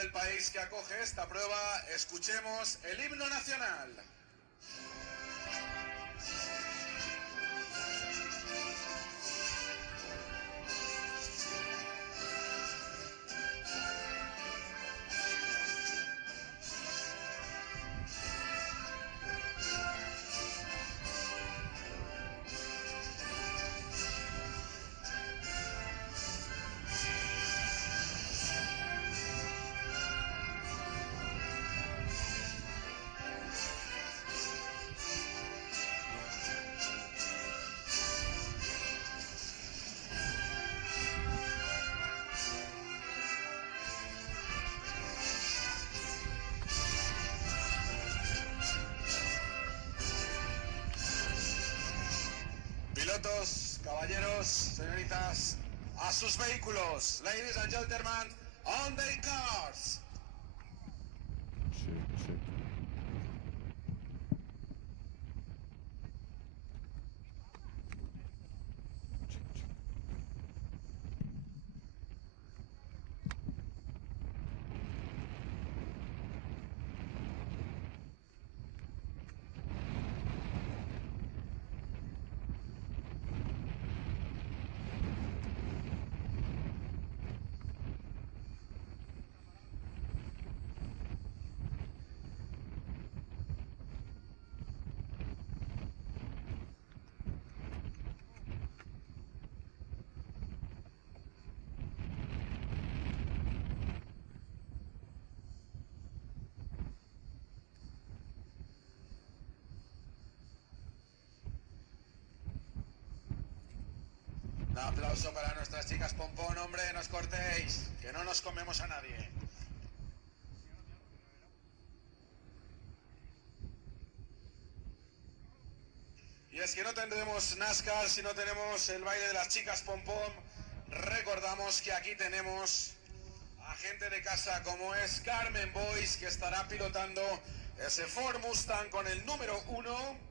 del país que acoge esta prueba, escuchemos el himno nacional. Pilotos, caballeros, señoritas, a sus vehículos. Ladies and gentlemen, on the cars. Check, check. Un aplauso para nuestras chicas pompón, hombre, no os cortéis, que no nos comemos a nadie. Y es que no tendremos NASCAR si no tenemos el baile de las chicas pompón. Recordamos que aquí tenemos a gente de casa como es Carmen Boyce, que estará pilotando ese Ford Mustang con el número 1.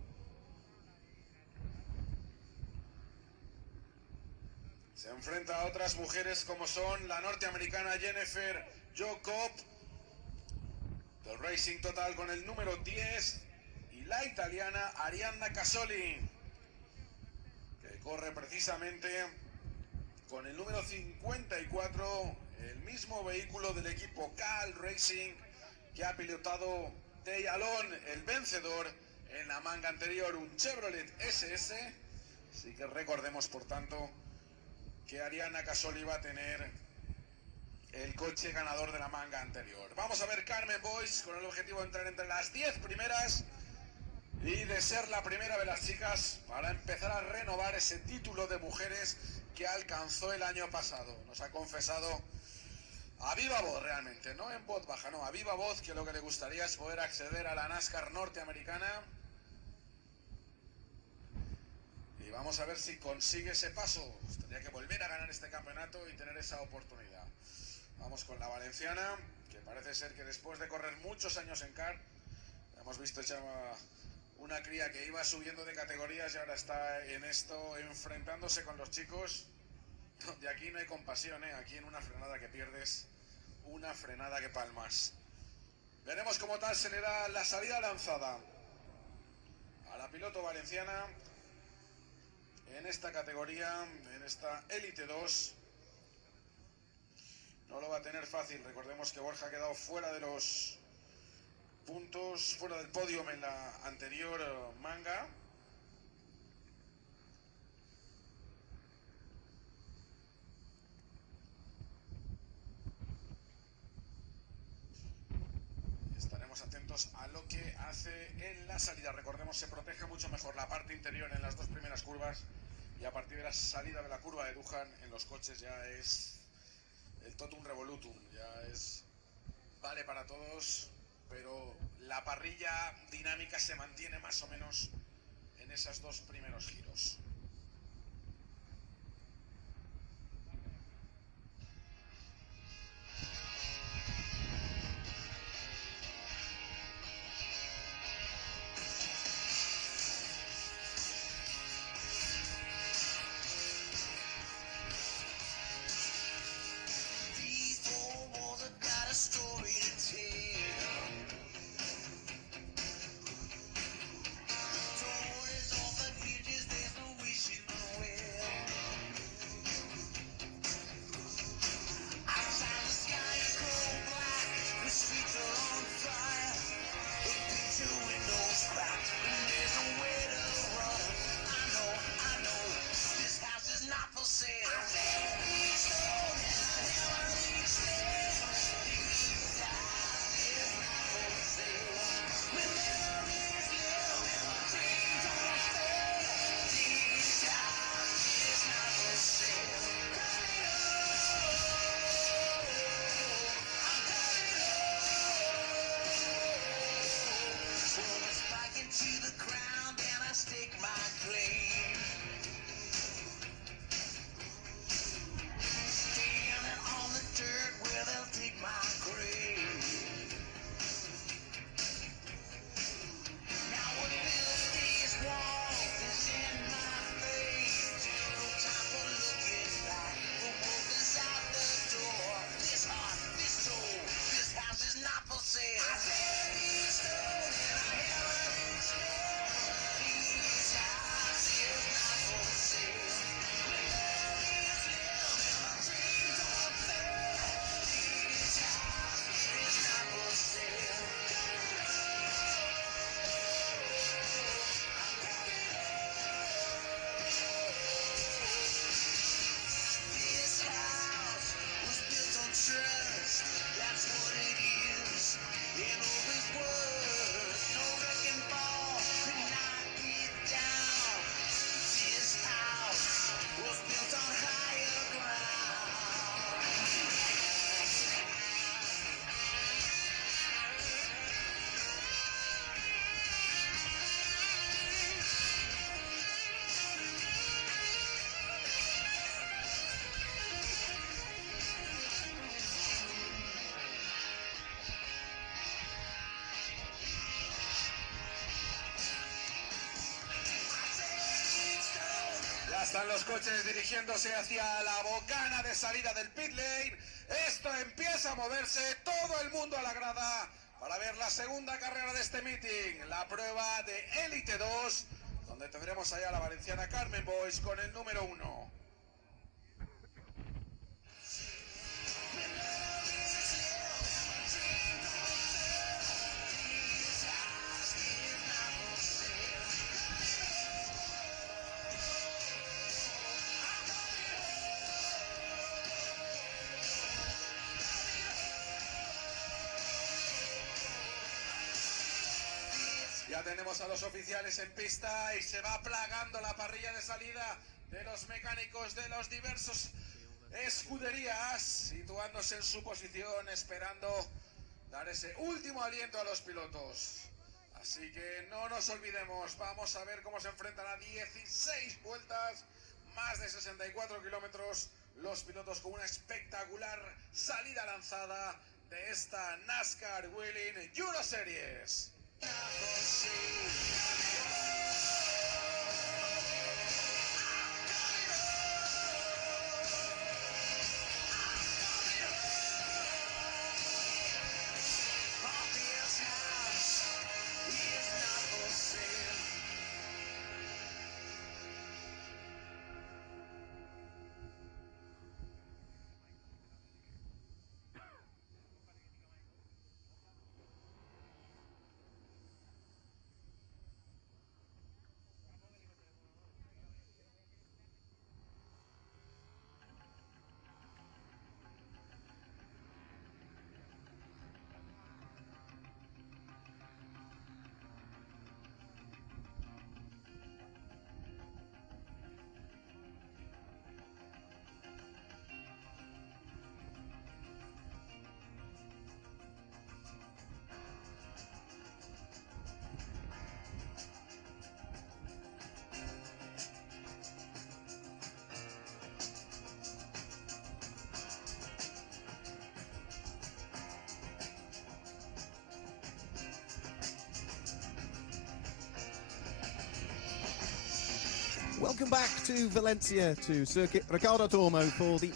Se enfrenta a otras mujeres como son la norteamericana Jennifer Jacob del Racing Total con el número 10 y la italiana Arianna Casoli, que corre precisamente con el número 54, el mismo vehículo del equipo Cal Racing que ha pilotado Day Alon, el vencedor en la manga anterior, un Chevrolet SS. Así que recordemos, por tanto, que Arianna Casoli va a tener el coche ganador de la manga anterior. Vamos a ver Carmen Boyce con el objetivo de entrar entre las 10 primeras y de ser la primera de las chicas para empezar a renovar ese título de mujeres que alcanzó el año pasado. Nos ha confesado a viva voz, realmente, no en voz baja, no, a viva voz, que lo que le gustaría es poder acceder a la NASCAR norteamericana. Y vamos a ver si consigue ese paso. Tendría que volver a ganar este campeonato y tener esa oportunidad. Vamos con la valenciana, que parece ser que después de correr muchos años en kart, hemos visto ya una cría que iba subiendo de categorías y ahora está en esto, enfrentándose con los chicos, donde aquí no hay compasión, aquí en una frenada que pierdes, una frenada que palmas. Veremos cómo tal se le da la salida lanzada a la piloto valenciana en esta categoría, en esta Elite 2. No lo va a tener fácil. Recordemos que Borja ha quedado fuera de los puntos, fuera del podio en la anterior manga. Estaremos atentos a lo que hace en la salida. Recordemos, se protege mucho mejor la parte interior en las dos primeras curvas, y a partir de la salida de la curva de Dujan en los coches ya es el totum revolutum, ya es vale para todos, pero la parrilla dinámica se mantiene más o menos en esos dos primeros giros. Story están los coches dirigiéndose hacia la bocana de salida del pit lane. Esto empieza a moverse, todo el mundo a la grada para ver la segunda carrera de este meeting, la prueba de Elite 2, donde tendremos allá a la valenciana Carmen Boix con el número 1. Ya tenemos a los oficiales en pista y se va plagando la parrilla de salida de los mecánicos de los diversos escuderías, situándose en su posición, esperando dar ese último aliento a los pilotos. Así que no nos olvidemos, vamos a ver cómo se enfrentan a 16 vueltas, más de 64 kilómetros, los pilotos con una espectacular salida lanzada de esta NASCAR Whelen Euro Series. Welcome back to Valencia, to Circuit Ricardo Tormo for the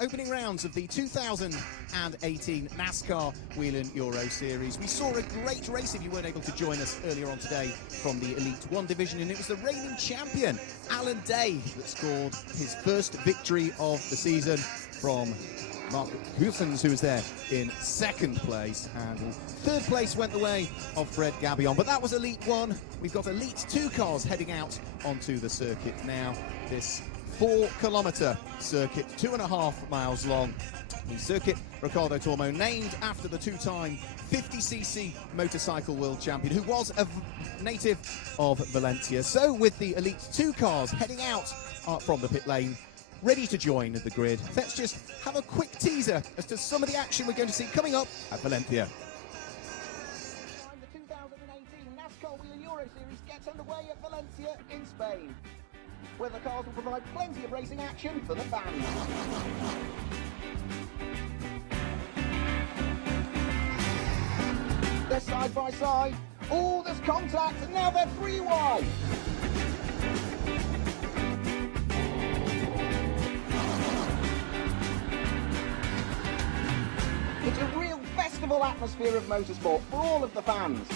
opening rounds of the 2018 NASCAR Whelen Euro Series. We saw a great race, if you weren't able to join us earlier on today, from the Elite 1 division, and it was the reigning champion, Alan Day, that scored his first victory of the season from Mark Hussens, who was there in second place, and third place went the way of Fred Gabillon. But that was Elite 1. We've got Elite 2 cars heading out onto the circuit now. This 4-kilometre circuit, 2.5 miles long. The Circuit Ricardo Tormo, named after the two-time 50cc motorcycle world champion, who was a native of Valencia. So with the Elite 2 cars heading out from the pit lane, ready to join the grid, let's just have a quick teaser as to some of the action we're going to see coming up at Valencia. The 2018 NASCAR Whelen Euro Series gets underway at Valencia in Spain, where the cars will provide plenty of racing action for the fans. They're side by side. Oh, there's contact, and now they're 3 wide. It's a real festival atmosphere of motorsport for all of the fans.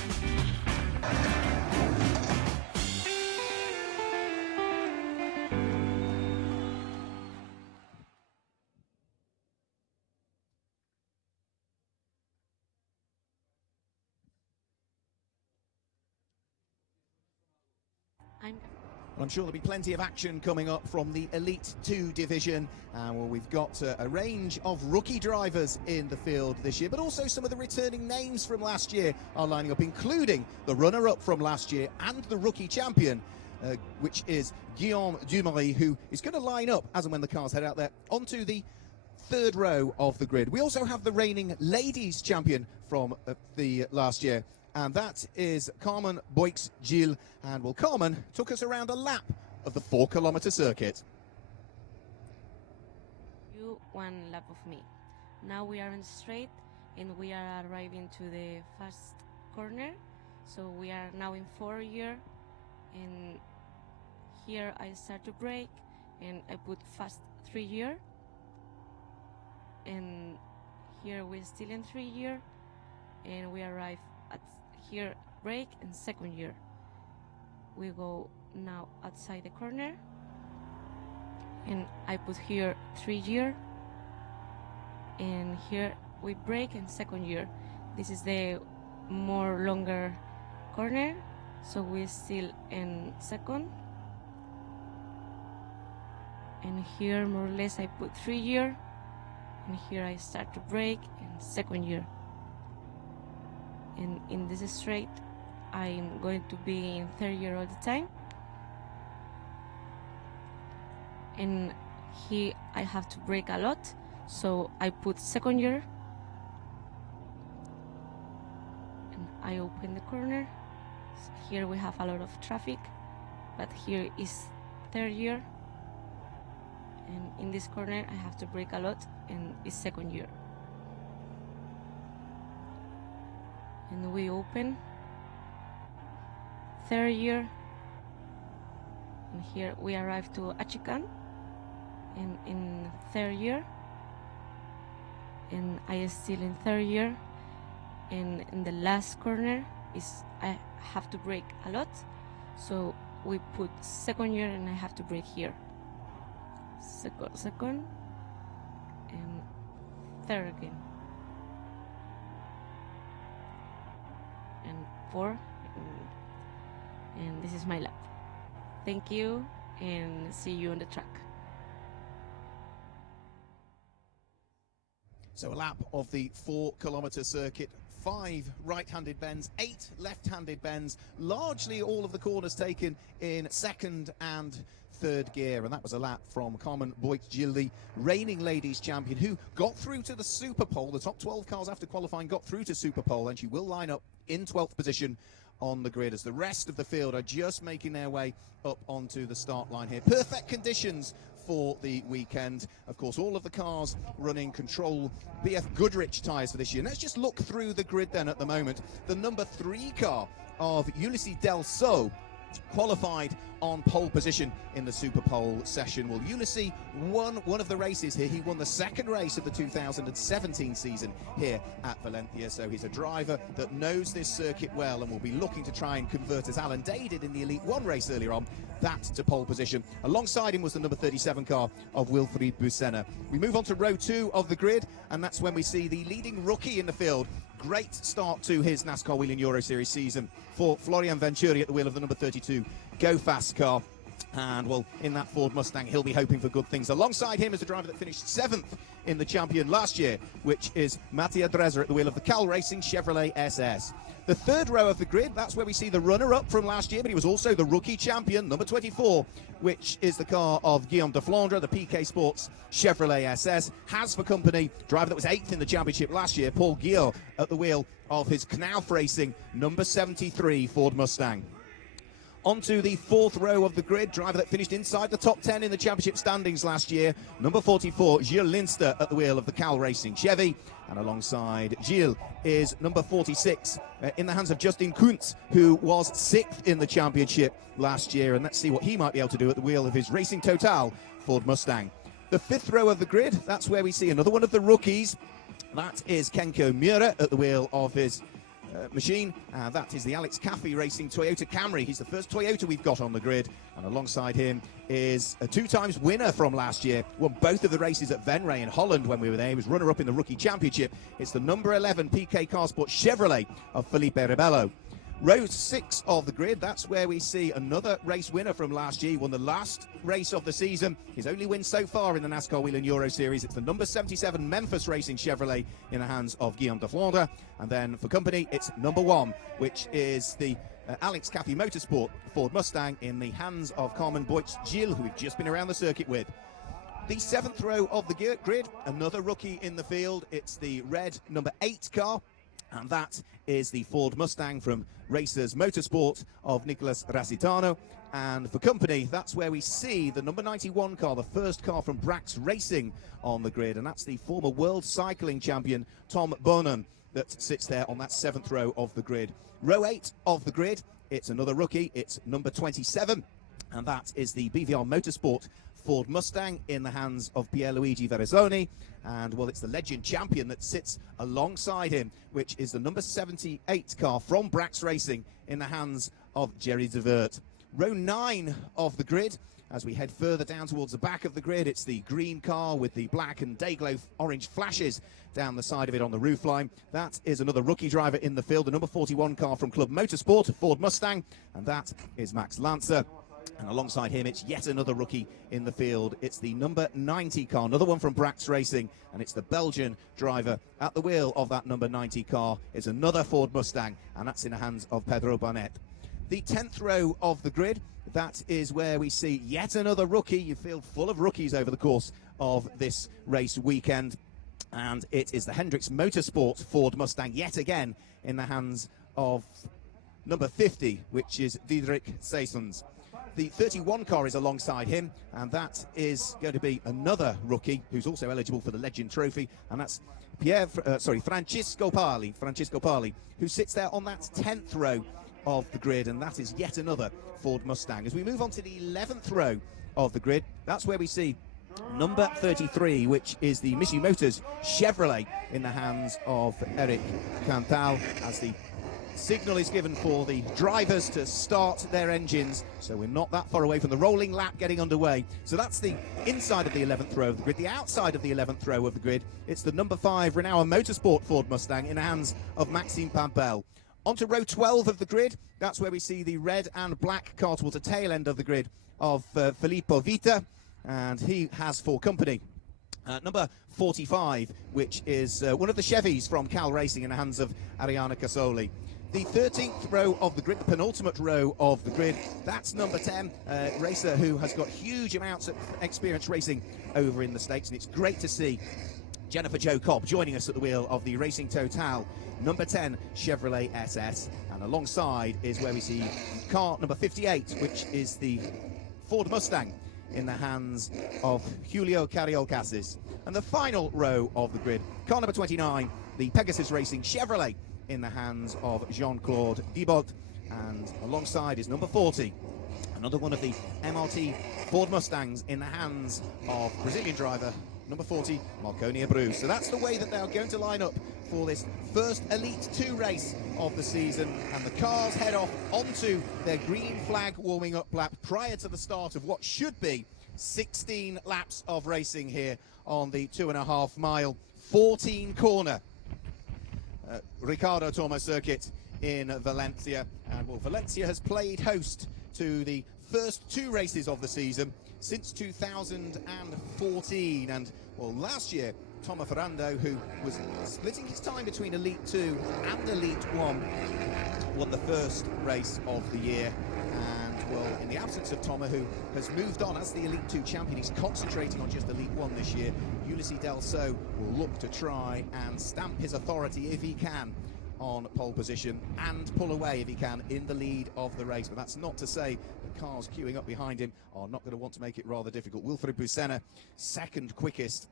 I'm sure there'll be plenty of action coming up from the Elite 2 division. Well, we've got a range of rookie drivers in the field this year, but also some of the returning names from last year are lining up, including the runner-up from last year and the rookie champion, which is Guillaume Dumouriez, who is going to line up as and when the cars head out there onto the third row of the grid. We also have the reigning ladies champion from the last year, and that is Carmen Boix-Gilles. And well, Carmen took us around a lap of the 4-kilometre circuit. You 1 lap of me. Now we are on the straight and we are arriving to the first corner. So we are now in 4th gear, and here I start to brake and I put fast 3 year, and here we're still in 3 year, and we arrive at here brake and 2nd year. We go now outside the corner, and I put here 3 year, and here we brake and 2nd year. This is the more longer corner, so we're still in 2nd, and here more or less I put 3 year, and here I start to brake in 2nd year. And in this straight I'm going to be in 3rd year all the time, and here I have to brake a lot, so I put 2nd year, and I open the corner. So here we have a lot of traffic, but here is 3rd year, and in this corner I have to brake a lot, and it's 2nd year. And we open 3rd year, and here we arrive to Achican, and in 3rd year, and I am still in 3rd year, and in the last corner is I have to brake a lot, so we put 2nd year, and I have to brake here, second, and 3rd again, and 4, and this is my lap. Thank you, and see you on the track. So a lap of the 4-kilometre circuit, 5 right-handed bends, 8 left-handed bends, largely all of the corners taken in 2nd and 3rd gear, and that was a lap from Carmen Boit-Gil, the reigning ladies champion, who got through to the Super Pole. The top 12 cars after qualifying got through to Super Pole, and she will line up in 12th position on the grid as the rest of the field are just making their way up onto the start line here. Perfect conditions for the weekend. Of course, all of the cars running Control BF Goodrich tyres for this year. Let's just look through the grid then at the moment. The number 3 car of Ulises Del Sol qualified on pole position in the Super Pole session. Well, Ulises won one of the races here. He won the 2nd race of the 2017 season here at Valencia, so he's a driver that knows this circuit well and will be looking to try and convert, as Alan Day did in the Elite 1 race earlier on, that to pole position. Alongside him was the number 37 car of Wilfried Busenna. We move on to row 2 of the grid, and that's when we see the leading rookie in the field. Great start to his NASCAR Whelen Euro Series season for Florian Venturi at the wheel of the number 32 Go Fast car. And, well, in that Ford Mustang, he'll be hoping for good things. Alongside him is a driver that finished 7th in the champion last year, which is Mattia Dreser at the wheel of the Cal Racing Chevrolet SS. The 3rd row of the grid, that's where we see the runner-up from last year, but he was also the rookie champion, number 24, which is the car of Guillaume de Flandre, the PK Sports Chevrolet SS. Has for company, driver that was 8th in the championship last year, Paul Guillaume, at the wheel of his Knauf Racing number 73 Ford Mustang. Onto the 4th row of the grid, driver that finished inside the top 10 in the championship standings last year, number 44, Gilles Linster at the wheel of the Cal Racing Chevy. And alongside Gilles is number 46 in the hands of Justin Kuntz, who was 6th in the championship last year. And let's see what he might be able to do at the wheel of his Racing Total Ford Mustang. The 5th row of the grid, that's where we see another one of the rookies. That is Kenko Miura at the wheel of his machine, and that is the Alex Caffey Racing Toyota Camry. He's the first Toyota we've got on the grid, and alongside him is a 2-times winner from last year. Won both of the races at Venray in Holland when we were there. He was runner-up in the Rookie Championship. It's the number 11 PK Carsport Chevrolet of Felipe Rebello. Row 6 of the grid, that's where we see another race winner from last year. He won the last race of the season, his only win so far in the NASCAR Whelen Euro Series. It's the number 77 Memphis Racing Chevrolet in the hands of Guillaume de Flandre. And then for company, it's number 1, which is the Alex Caffey Motorsport Ford Mustang in the hands of Carmen Boit-Gil, who we've just been around the circuit with. The 7th row of the grid, another rookie in the field. It's the red number 8 car, and that is the Ford Mustang from Racers Motorsport of Nicolas Racitano. And for company, that's where we see the number 91 car, the first car from Brax Racing on the grid, and that's the former world cycling champion Tom Boonen that sits there on that 7th row of the grid. Row 8 of the grid, it's another rookie, it's number 27, and that is the BVR Motorsport Ford Mustang in the hands of Pierluigi Verresoni. And, well, it's the Legend Champion that sits alongside him, which is the number 78 car from Brax Racing in the hands of Jerry de Wert. Row 9 of the grid. As we head further down towards the back of the grid, it's the green car with the black and day-glow orange flashes down the side of it on the roofline. That is another rookie driver in the field, the number 41 car from Club Motorsport, a Ford Mustang, and that is Max Lancer. And alongside him, it's yet another rookie in the field. It's the number 90 car, another one from Brax Racing, and it's the Belgian driver at the wheel of that number 90 car. It's another Ford Mustang, and that's in the hands of Pedro Barnet. The 10th row of the grid, that is where we see yet another rookie. You feel full of rookies over the course of this race weekend. And it is the Hendricks Motorsport Ford Mustang yet again in the hands of number 50, which is Diederik Seissons. The 31 car is alongside him, and that is going to be another rookie who's also eligible for the Legend Trophy, and that's Francesco Pali, who sits there on that 10th row of the grid, and that is yet another Ford Mustang. As we move on to the 11th row of the grid, that's where we see number 33, which is the Missy Motors Chevrolet in the hands of Eric Cantal, as the signal is given for the drivers to start their engines. So we're not that far away from the rolling lap getting underway. So that's the inside of the 11th row of the grid. The outside of the 11th row of the grid, it's the number 5 Renault Motorsport Ford Mustang in the hands of Maxime Pampel. Onto row 12 of the grid, that's where we see the red and black car towards the tail end of the grid of Filippo Vita, and he has for company number 45, which is one of the Chevys from Cal Racing in the hands of Ariana Casoli. The 13th row of the grid, the penultimate row of the grid, that's number 10, racer who has got huge amounts of experience racing over in the States, and it's great to see Jennifer Jo Cobb joining us at the wheel of the Racing Total number 10 Chevrolet SS, and alongside is where we see car number 58, which is the Ford Mustang in the hands of Julio Cariol-Cassis. And the final row of the grid, car number 29, the Pegasus Racing Chevrolet in the hands of Jean-Claude Dibault, and alongside is number 40, another one of the MRT Ford Mustangs in the hands of Brazilian driver number 40, Marconi Abreu. So that's the way that they are going to line up for this first Elite 2 race of the season, and the cars head off onto their green flag warming up lap prior to the start of what should be 16 laps of racing here on the 2.5 mile 14 corner Ricardo Tormo circuit in Valencia. And well, Valencia has played host to the first 2 races of the season since 2014, and well, last year Tomo Ferrando, who was splitting his time between Elite 2 and Elite 1, won the first race of the year. And well, in the absence of Tomo, who has moved on as the Elite 2 champion, he's concentrating on just Elite 1 this year. Ulysses Delso will look to try and stamp his authority if he can on pole position and pull away if he can in the lead of the race. But that's not to say the cars queuing up behind him are not going to want to make it rather difficult. Wilfred Busenna, second quickest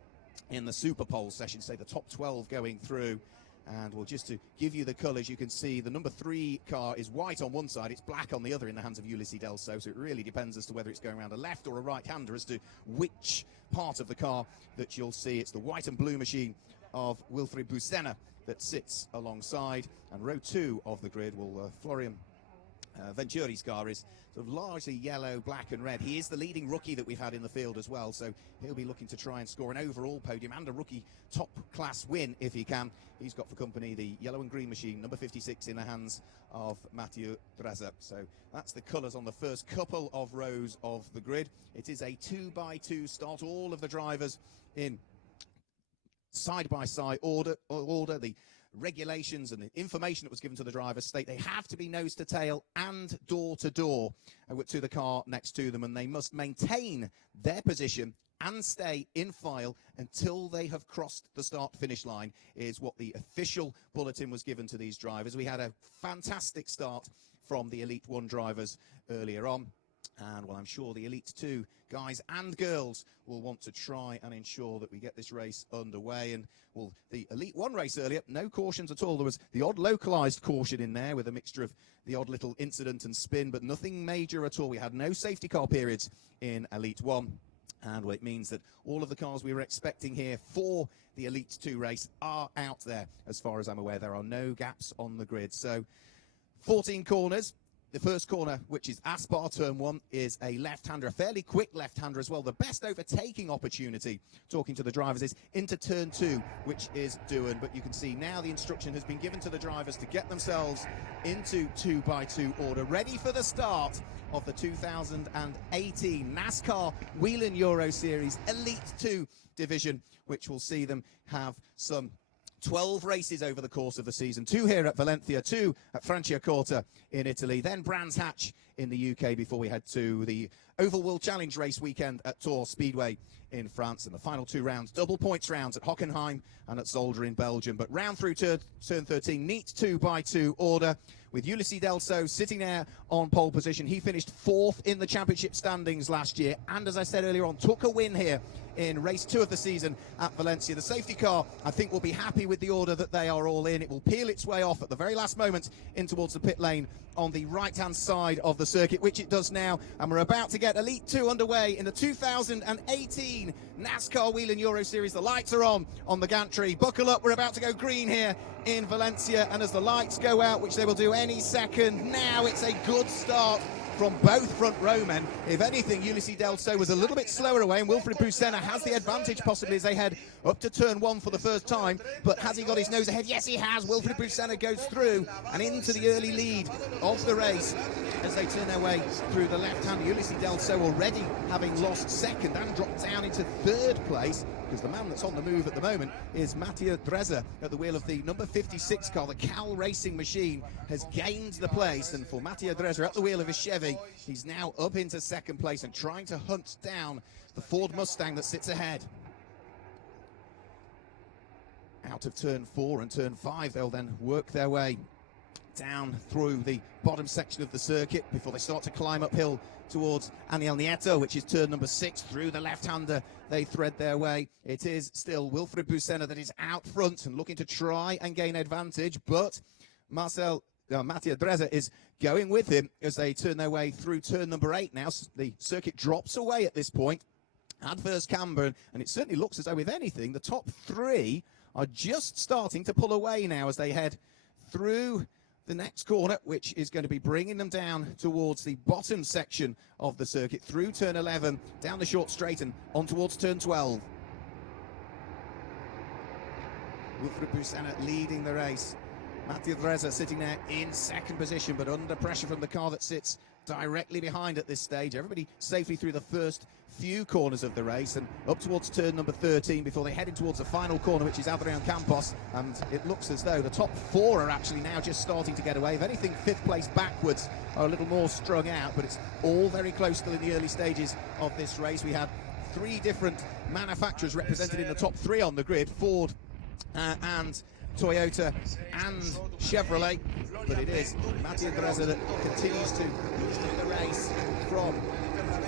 in the Super Pole session, say the top 12 going through. And well, just to give you the colours, you can see the number 3 car is white on one side, it's black on the other in the hands of Ulysses Delso, so it really depends as to whether it's going around a left or a right-hander as to which part of the car that you'll see. It's the white and blue machine of Wilfried Busenna that sits alongside. And row 2 of the grid, well, Florian Venturi's car is sort of largely yellow, black and red. He is the leading rookie that we've had in the field as well, so he'll be looking to try and score an overall podium and a rookie top class win if he can. He's got for company the yellow and green machine, number 56, in the hands of Mathieu Draza. So that's the colours on the first couple of rows of the grid. It is a 2x2 start, all of the drivers in side-by-side order. The regulations and the information that was given to the drivers state they have to be nose to tail and door to door to the car next to them, and they must maintain their position and stay in file until they have crossed the start-finish line, is what the official bulletin was given to these drivers. We had a fantastic start from the Elite 1 drivers earlier on, and well, I'm sure the Elite 2 guys and girls will want to try and ensure that we get this race underway. And well, the Elite 1 race earlier, no cautions at all. There was the odd localized caution in there with a mixture of the odd little incident and spin, but nothing major at all. We had no safety car periods in Elite 1. And well, it means that all of the cars we were expecting here for the Elite 2 race are out there. As far as I'm aware, there are no gaps on the grid. So 14 corners. The first corner, which is Aspar turn 1, is a left-hander, a fairly quick left-hander as well. The best overtaking opportunity, talking to the drivers, is into turn 2, which is Doohan. But you can see now the instruction has been given to the drivers to get themselves into 2x2 order, ready for the start of the 2018 NASCAR Whelen Euro Series Elite 2 division, which will see them have some 12 races over the course of the season. 2 here at Valencia, 2 at Franciacorta in Italy, then Brands Hatch in the UK before we head to the Oval World Challenge race weekend at Tours Speedway in France, and the final 2 rounds, double points rounds at Hockenheim and at Zolder in Belgium. But round through turn 13, neat 2x2 order, with Ulysses Delso sitting there on pole position. He finished 4th in the championship standings last year, and as I said earlier on, took a win here in race 2 of the season at Valencia. The safety car, I think, will be happy with the order that they are all in. It will peel its way off at the very last moment in towards the pit lane on the right-hand side of the circuit, which it does now, and we're about to get Elite 2 underway in the 2018 NASCAR Whelen Euro Series. The lights are on the gantry. Buckle up, we're about to go green here in Valencia, and as the lights go out, which they will do any second now, it's a good start from both front row men. If anything, Ulysses Delso was a little bit slower away, and Wilfried Busenna has the advantage possibly as they head up to turn 1 for the first time. But has he got his nose ahead? Yes, he has. Wilfried Busenna goes through and into the early lead of the race as they turn their way through the left-hand. Ulysses Delso already having lost second and dropped down into 3rd place, because the man that's on the move at the moment is Mattia Dreser at the wheel of the number 56 car. The Cal Racing machine has gained the place, and for Mattia Dreser at the wheel of his Chevy, he's now up into 2nd place and trying to hunt down the Ford Mustang that sits ahead. Out of turn 4 and turn 5, they'll then work their way down through the bottom section of the circuit before they start to climb uphill towards Aniel Nieto, which is turn number 6. Through the left-hander, they thread their way. It is still Wilfried Busenna that is out front and looking to try and gain advantage, but Mattia Dreser is going with him as they turn their way through turn number 8 now. The circuit drops away at this point. Adverse camber, and it certainly looks as though, if anything, the top 3 are just starting to pull away now as they head through the next corner, which is going to be bringing them down towards the bottom section of the circuit, through turn 11, down the short straight and on towards turn 12. Wilfried Busenna leading the race. Mattia Dreser sitting there in 2nd position, but under pressure from the car that sits directly behind at this stage. Everybody safely through the first few corners of the race and up towards turn number 13 before they head in towards the final corner, which is Adrian Campos, and it looks as though the top 4 are actually now just starting to get away. If anything, 5th place backwards are a little more strung out, but it's all very close still in the early stages of this race. We had 3 different manufacturers represented in the top 3 on the grid, Ford and Toyota and Chevrolet, but it is Mattia Dreser that continues to lead the race from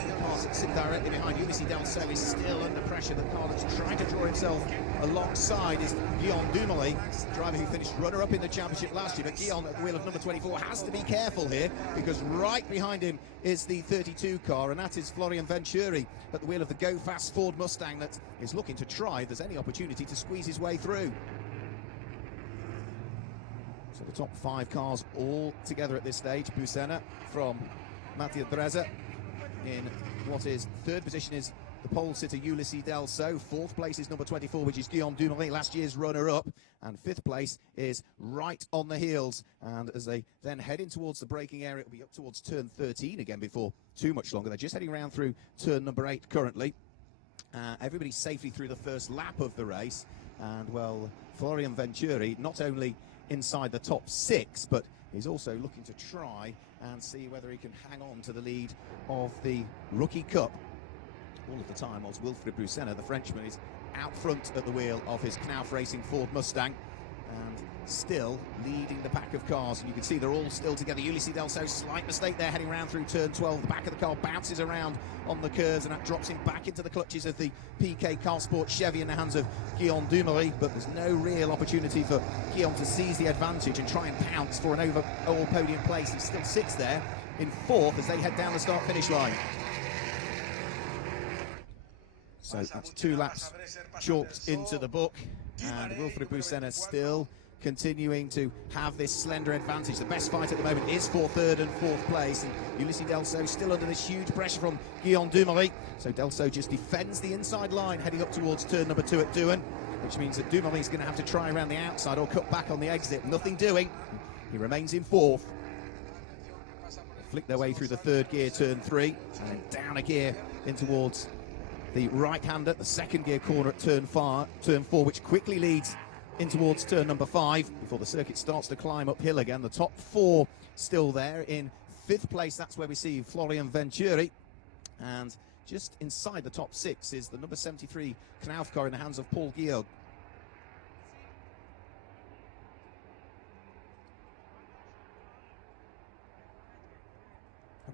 the cars that sit directly behind. Ulysses Delso is still under pressure. The car that's trying to draw himself alongside is Guillaume Dumoulin, driver who finished runner-up in the championship last year. But Guillaume at the wheel of number 24 has to be careful here, because right behind him is the 32 car, and that is Florian Venturi at the wheel of the Go Fast Ford Mustang that is looking to try if there's any opportunity to squeeze his way through. So the top 5 cars all together at this stage. Busenna from Mattia Dreser in what is 3rd position is the pole sitter Ulysses Delso. 4th place is number 24, which is Guillaume Dumoulin, last year's runner-up, and 5th place is right on the heels. And as they then head in towards the braking area, it'll be up towards turn 13 again before too much longer. They're just heading around through turn number 8 currently. Everybody's safely through the first lap of the race, and well, Florian Venturi not only inside the top 6, but he's also looking to try and see whether he can hang on to the lead of the Rookie Cup. All of the time, whilst Wilfried Busenna, the Frenchman, is out front at the wheel of his Knauf Racing Ford Mustang and still leading the pack of cars. And you can see they're all still together. Ulysses Delso, slight mistake there, heading round through turn 12. The back of the car bounces around on the curves, and that drops him back into the clutches of the PK Car Sport Chevy in the hands of Guillaume Dumoulin. But there's no real opportunity for Guillaume to seize the advantage and try and pounce for an overall podium place. He still sits there in 4th as they head down the start-finish line. So that's 2 laps chalked into the book, and Wilfried Busenna still continuing to have this slender advantage. The best fight at the moment is for 3rd and 4th place, and Ulisses Delso still under this huge pressure from Guillaume Dumoulin. So Delso just defends the inside line heading up towards turn number 2 at Douan, which means that Dumoulin is going to have to try around the outside or cut back on the exit. Nothing doing. He remains in 4th. They flick their way through the 3rd gear, turn 3, and then down a gear in towards the right-hander, the 2nd gear corner at turn 4, which quickly leads in towards turn number 5 before the circuit starts to climb uphill again. The top 4 still there. In 5th place, that's where we see Florian Venturi, and just inside the top 6 is the number 73 Knauf car in the hands of Paul Guyot.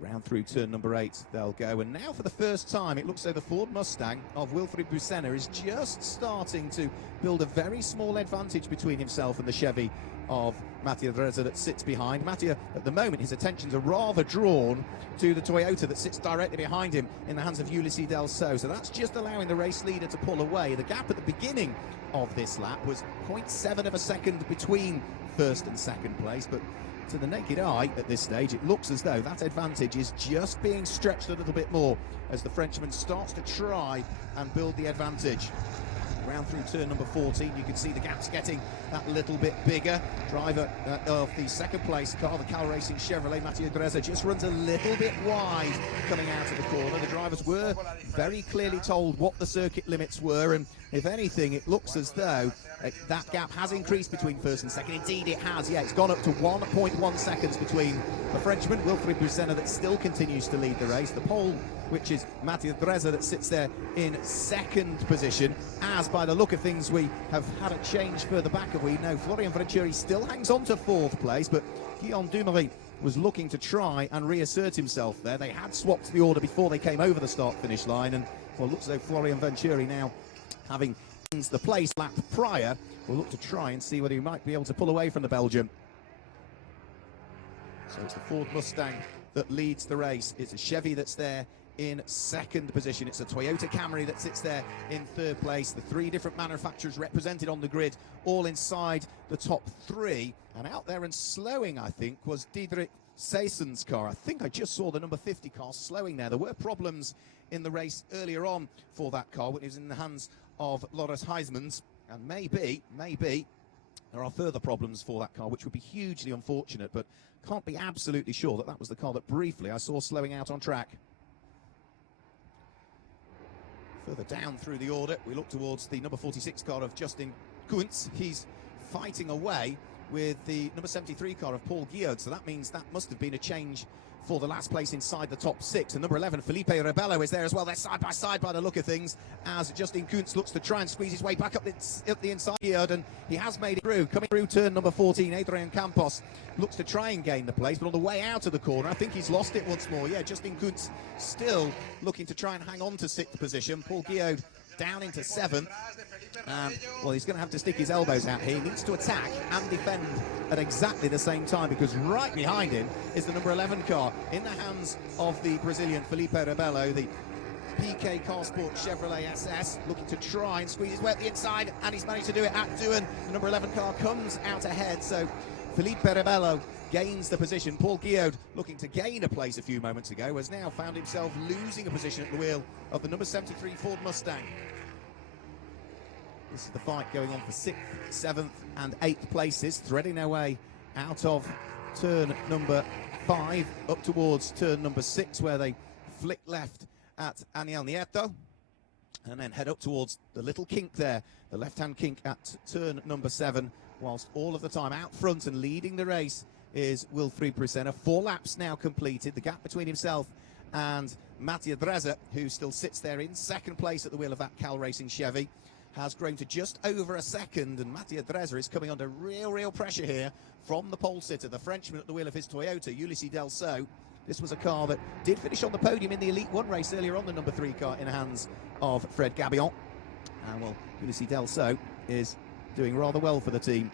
Around through turn number 8 they'll go, and now for the first time it looks like the Ford Mustang of Wilfried Busenna is just starting to build a very small advantage between himself and the Chevy of Mattia Dresa that sits behind. Mattia, at the moment, his attentions are rather drawn to the Toyota that sits directly behind him in the hands of Ulisses Delso, so that's just allowing the race leader to pull away. The gap at the beginning of this lap was 0.7 of a second between 1st and 2nd place, but to the naked eye at this stage it looks as though that advantage is just being stretched a little bit more as the Frenchman starts to try and build the advantage. Round through turn number 14 you can see the gap's getting that little bit bigger. Driver of the 2nd place car, the Cal Racing Chevrolet, Mattia Dresa, just runs a little bit wide coming out of the corner. The drivers were very clearly told what the circuit limits were, and if anything it looks as though that gap has increased between 1st and 2nd. Indeed it has, yeah, it's gone up to 1.1 seconds between the Frenchman Wilfried Busenna that still continues to lead the race, the pole which is Mattia Dresa that sits there in 2nd position, as by the look of things we have had a change further back, and we know Florian Venturi still hangs on to 4th place, but Guillaume Dumoulin was looking to try and reassert himself there. They had swapped the order before they came over the start-finish line, and well, it looks as though Florian Venturi, now having the place lap prior, will look to try and see whether he might be able to pull away from the Belgian. So it's the Ford Mustang that leads the race. It's a Chevy that's there in 2nd position. It's a Toyota Camry that sits there in 3rd place. The 3 different manufacturers represented on the grid, all inside the top 3. And out there and slowing, I think, was Diederik Seyson's car. I think I just saw the number 50 car slowing there. There were problems in the race earlier on for that car when it was in the hands of Loris Huysmans, and maybe there are further problems for that car, which would be hugely unfortunate, but can't be absolutely sure that that was the car that briefly I saw slowing out on track. Further down through the order, we look towards the number 46 car of Justin Kuntz. He's fighting away with the number 73 car of Paul Guyot, so that means that must have been a change for the last place inside the top 6. And number 11, Felipe Rebello, is there as well. They're side by side by the look of things, as Justin Kuntz looks to try and squeeze his way back up the inside here, and he has made it through. Coming through turn number 14, Adrian Campos looks to try and gain the place, but on the way out of the corner, I think he's lost it once more. Yeah, Justin Kuntz still looking to try and hang on to 6th position. Paul Guyot down into 7th. Well, he's going to have to stick his elbows out here. He needs to attack and defend at exactly the same time, because right behind him is the number 11 car in the hands of the Brazilian Felipe Rebello, the PK Car Sport Chevrolet SS, looking to try and squeeze his way at the inside, and he's managed to do it at Douan. The number 11 car comes out ahead, so Felipe Rebello gains the position. Paul Guyot, looking to gain a place a few moments ago, has now found himself losing a position at the wheel of the number 73 Ford Mustang. This is the fight going on for 6th, 7th and 8th places, threading their way out of turn number 5 up towards turn number 6, where they flick left at Aniel Nieto and then head up towards the little kink there, the left-hand kink at turn number 7, whilst all of the time out front and leading the race is Wilfried Busenna. 4 laps now completed. The gap between himself and Mattia Dresa, who still sits there in 2nd place at the wheel of that Cal Racing Chevy, has grown to just over a second, and Mattia Dresa is coming under real pressure here from the pole sitter, the Frenchman at the wheel of his Toyota, Ulisses Delso. This was a car that did finish on the podium in the Elite 1 race earlier on, the number 3 car in the hands of Fred Gabillon. And well, Ulisses Delso is doing rather well for the team.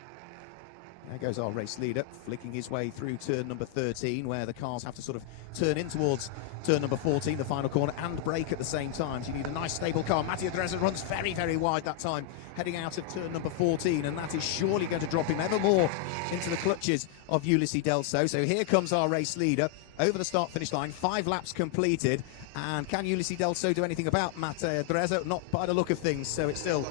There goes our race leader, flicking his way through turn number 13, where the cars have to sort of turn in towards turn number 14, the final corner, and brake at the same time. So you need a nice stable car. Mattia Dresa runs very, very wide that time, heading out of turn number 14, and that is surely going to drop him ever more into the clutches of Ulysses Delso. So here comes our race leader over the start-finish line, 5 laps completed. And can Ulysses Delso do anything about Mattia Dresa? Not by the look of things, so it's still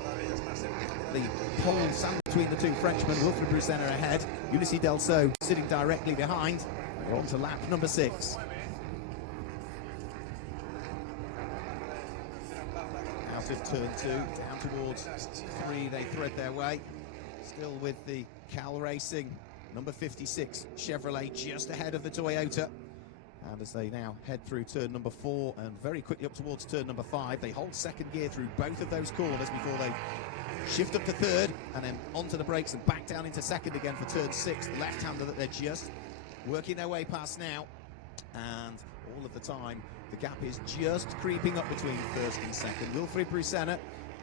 the pole sand between the two Frenchmen. Wilfried Brussenner ahead, Ulysses Delso sitting directly behind. We're on to lap number 6. Out of turn 2, down towards 3, they thread their way. Still with the Cal Racing number 56 Chevrolet just ahead of the Toyota. And as they now head through turn number 4 and very quickly up towards turn number 5, they hold second gear through both of those corners before they shift up to third and then onto the brakes and back down into second again for turn 6. The left-hander that they're just working their way past now. And all of the time, the gap is just creeping up between first and second. Wilfried Brussenner,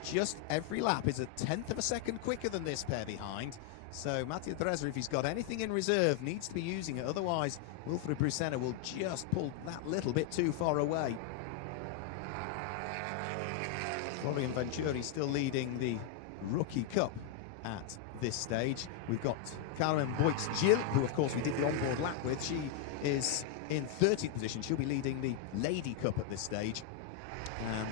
just every lap, is a 1/10 of a second quicker than this pair behind. So Mattia Dresa, if he's got anything in reserve, needs to be using it. Otherwise, Wilfried Brussenner will just pull that little bit too far away. Florian Venturi still leading the Rookie Cup at this stage. We've got Carmen Boix-Gilles, who of course we did the onboard lap with. She is in 30th position. She'll be leading the Lady Cup at this stage. And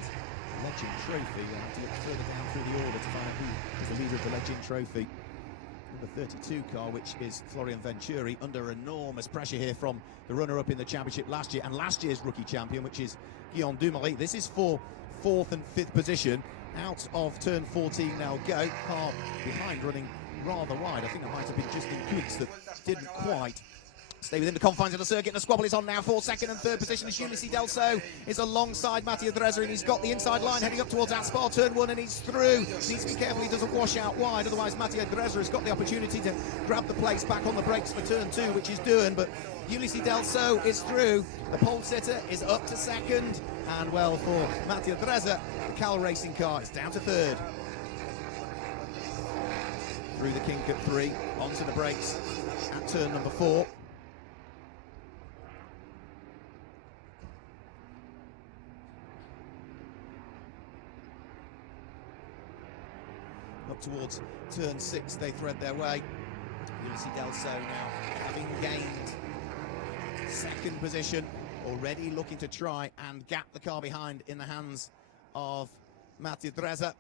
Legend Trophy, I have to look further down through the order to find out who is the leader of the Legend Trophy. Number 32 car, which is Florian Venturi, under enormous pressure here from the runner-up in the championship last year and last year's rookie champion, which is Guillaume Dumoulin. This is for 4th and 5th position. Out of turn 14 now go. Car behind running rather wide. I think it might have been Justin Kuntz that didn't quite stay within the confines of the circuit, and the squabble is on now for 2nd and 3rd position as Ulysses Delso is alongside Mattia Dresa, and he's got the inside line heading up towards Aspar, turn 1, and he's through. Needs to be careful he doesn't wash out wide, otherwise Mattia Dresa has got the opportunity to grab the place back on the brakes for turn 2, which he's doing, but Ulysses Delso is through. The pole sitter is up to 2nd, and well, for Mattia Dresa, the Cal Racing car is down to 3rd. Through the kink at 3, onto the brakes at turn number 4. Up towards turn 6, they thread their way. Ulysses Delso now having gained 2nd position, already looking to try and gap the car behind in the hands of Mattia Dresa.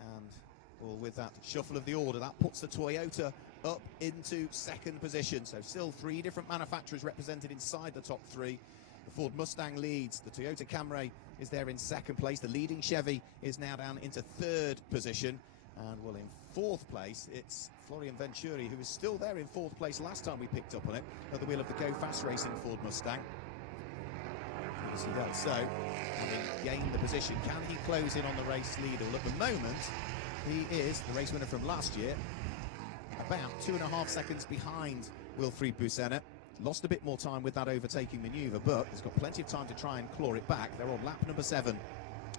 And well, with that shuffle of the order, that puts the Toyota up into 2nd position. So still 3 different manufacturers represented inside the top 3. The Ford Mustang leads, the Toyota Camry is there in 2nd place. The leading Chevy is now down into 3rd position. And well, in 4th place, it's Florian Venturi, who was still there in 4th place last time we picked up on it, at the wheel of the Go Fast Racing Ford Mustang. Ulysses Delso having gained the position. Can he close in on the race leader? Well, at the moment, he is the race winner from last year, about 2.5 seconds behind Wilfried Brussenner. Lost a bit more time with that overtaking manoeuvre, but he's got plenty of time to try and claw it back. They're on lap number 7.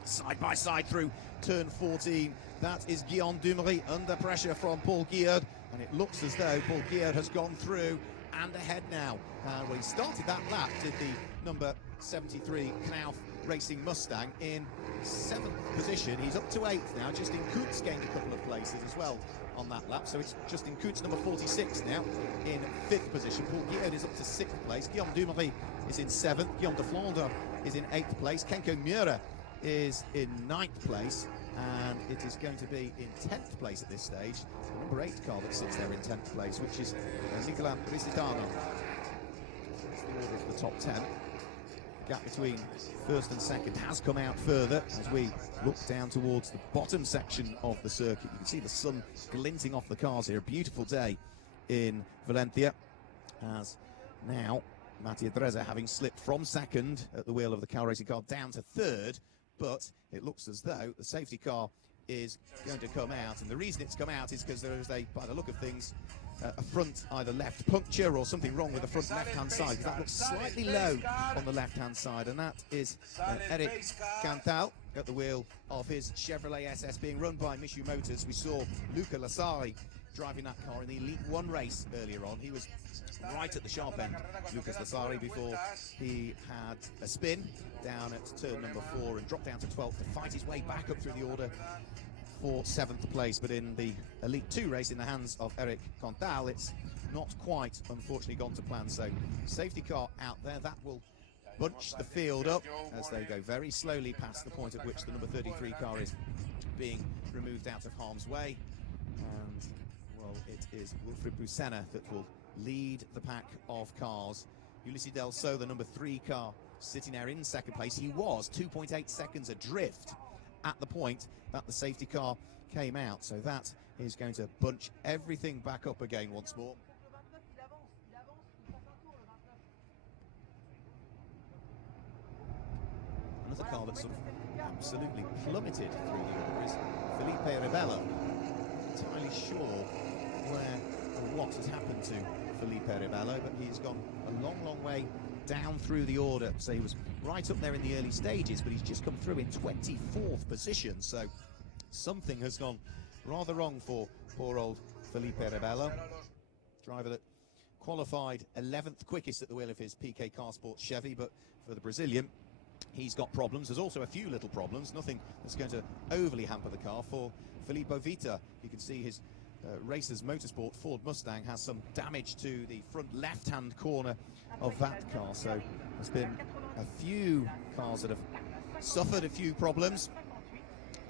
Side by side through turn 14. That is Guillaume Dumoulin under pressure from Paul Guillard, and it looks as though Paul Guillard has gone through and ahead now. Well, he started that lap, did the number 73 Knauf Racing Mustang in 7th position. He's up to 8th now. Justin Kuntz gained a couple of places as well on that lap, so it's Justin Kuntz, number 46 now, in 5th position. Paul Guillard is up to 6th place. Guillaume Dumoulin is in 7th. Guillaume de Flandre is in 8th place. Kenko Miura is in 9th place, and it is going to be in 10th place at this stage. The number 8 car that sits there in 10th place, which is Nicola Risitano. That's the order of the top 10. The gap between 1st and 2nd has come out further as we look down towards the bottom section of the circuit. You can see the sun glinting off the cars here. A beautiful day in Valencia, as now Mattia Dresa, having slipped from 2nd at the wheel of the Cal Racing car down to 3rd, but it looks as though the safety car is going to come out, and the reason it's come out is because there is by the look of things, a front either left puncture or something wrong with the front left-hand side, because that looks slightly low on the left-hand side, and that is Eric Cantal at the wheel of his Chevrolet SS being run by Michu Motors. We saw Luca Lasari driving that car in the Elite 1 race earlier on. He was right at the sharp end, Lucas Lasari, before he had a spin down at turn number 4 and dropped down to 12th to fight his way back up through the order for 7th place. But in the Elite 2 race in the hands of Eric Cantal, it's not quite, unfortunately, gone to plan. So safety car out there, that will bunch the field up as they go very slowly past the point at which the number 33 car is being removed out of harm's way. And, well, it is Wilfried Busenna that will lead the pack of cars. Ulysses Delso, the number 3 car, sitting there in second place. He was 2.8 seconds adrift at the point that the safety car came out. So that is going to bunch everything back up again once more. Another car that sort of absolutely plummeted through the order is Felipe Rebello. Not entirely sure where or what has happened to Felipe Rebello, but he's gone a long, long way down through the order. So he was right up there in the early stages, but he's just come through in 24th position. So something has gone rather wrong for poor old Felipe Rebello, driver that qualified 11th quickest at the wheel of his PK Car Sports Chevy, but for the Brazilian, he's got problems. There's also a few little problems, nothing that's going to overly hamper the car for Filippo Vita. You can see his Racers Motorsport Ford Mustang has some damage to the front left-hand corner of that car. So there's been a few cars that have suffered a few problems.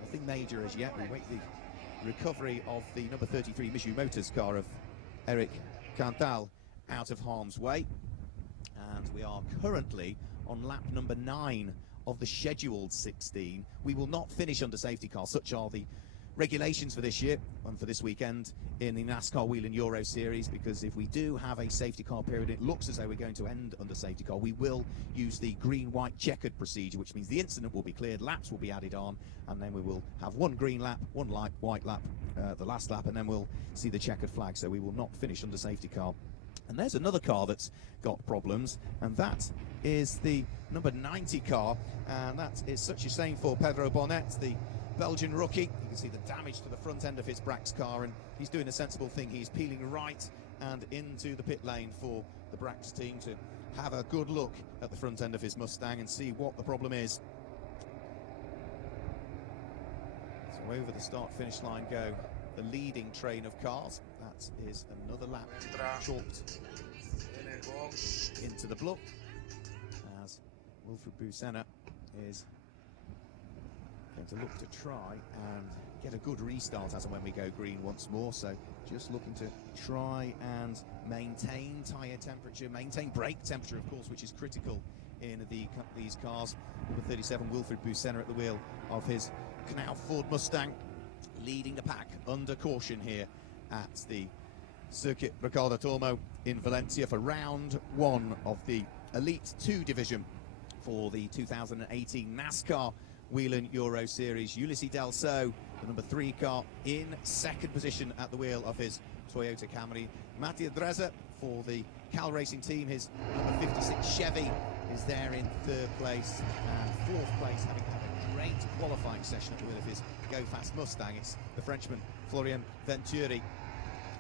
Nothing major as yet. We wait the recovery of the number 33 Mizu Motors car of Eric Cantal out of harm's way. And we are currently on lap number 9 of the scheduled 16. We will not finish under safety car. Such are the regulations for this year and for this weekend in the NASCAR Whelen Euro Series, because if we do have a safety car period, it looks as though we're going to end under safety car. We will use the green-white checkered procedure, which means the incident will be cleared, laps will be added on, and then we will have one green lap, one white lap, the last lap, and then we'll see the checkered flag. So we will not finish under safety car. And there's another car that's got problems, and that is the number 90 car, and that is such a shame for Pedro Bonnet, the Belgian rookie. You can see the damage to the front end of his Brax car, and he's doing a sensible thing. He's peeling right and into the pit lane for the Brax team to have a good look at the front end of his Mustang and see what the problem is. So over the start-finish line go the leading train of cars. That is another lap chalked into the block as Wilfried Busenna is going to look to try and get a good restart as and when we go green once more. So just looking to try and maintain tyre temperature, maintain brake temperature, of course, which is critical in these cars. Number 37, Wilfried Busenna at the wheel of his Canal Ford Mustang, leading the pack under caution here at the Circuit Ricardo Tormo in Valencia for round 1 of the Elite 2 division for the 2018 NASCAR Whelen Euro Series. Ulysses Delso, the number 3 car, in second position at the wheel of his Toyota Camry. Mattia Dreza for the Cal Racing team, his number 56 Chevy, is there in 3rd place, and 4th place, having had a great qualifying session at the wheel of his Go Fast Mustang. It's the Frenchman Florian Venturi.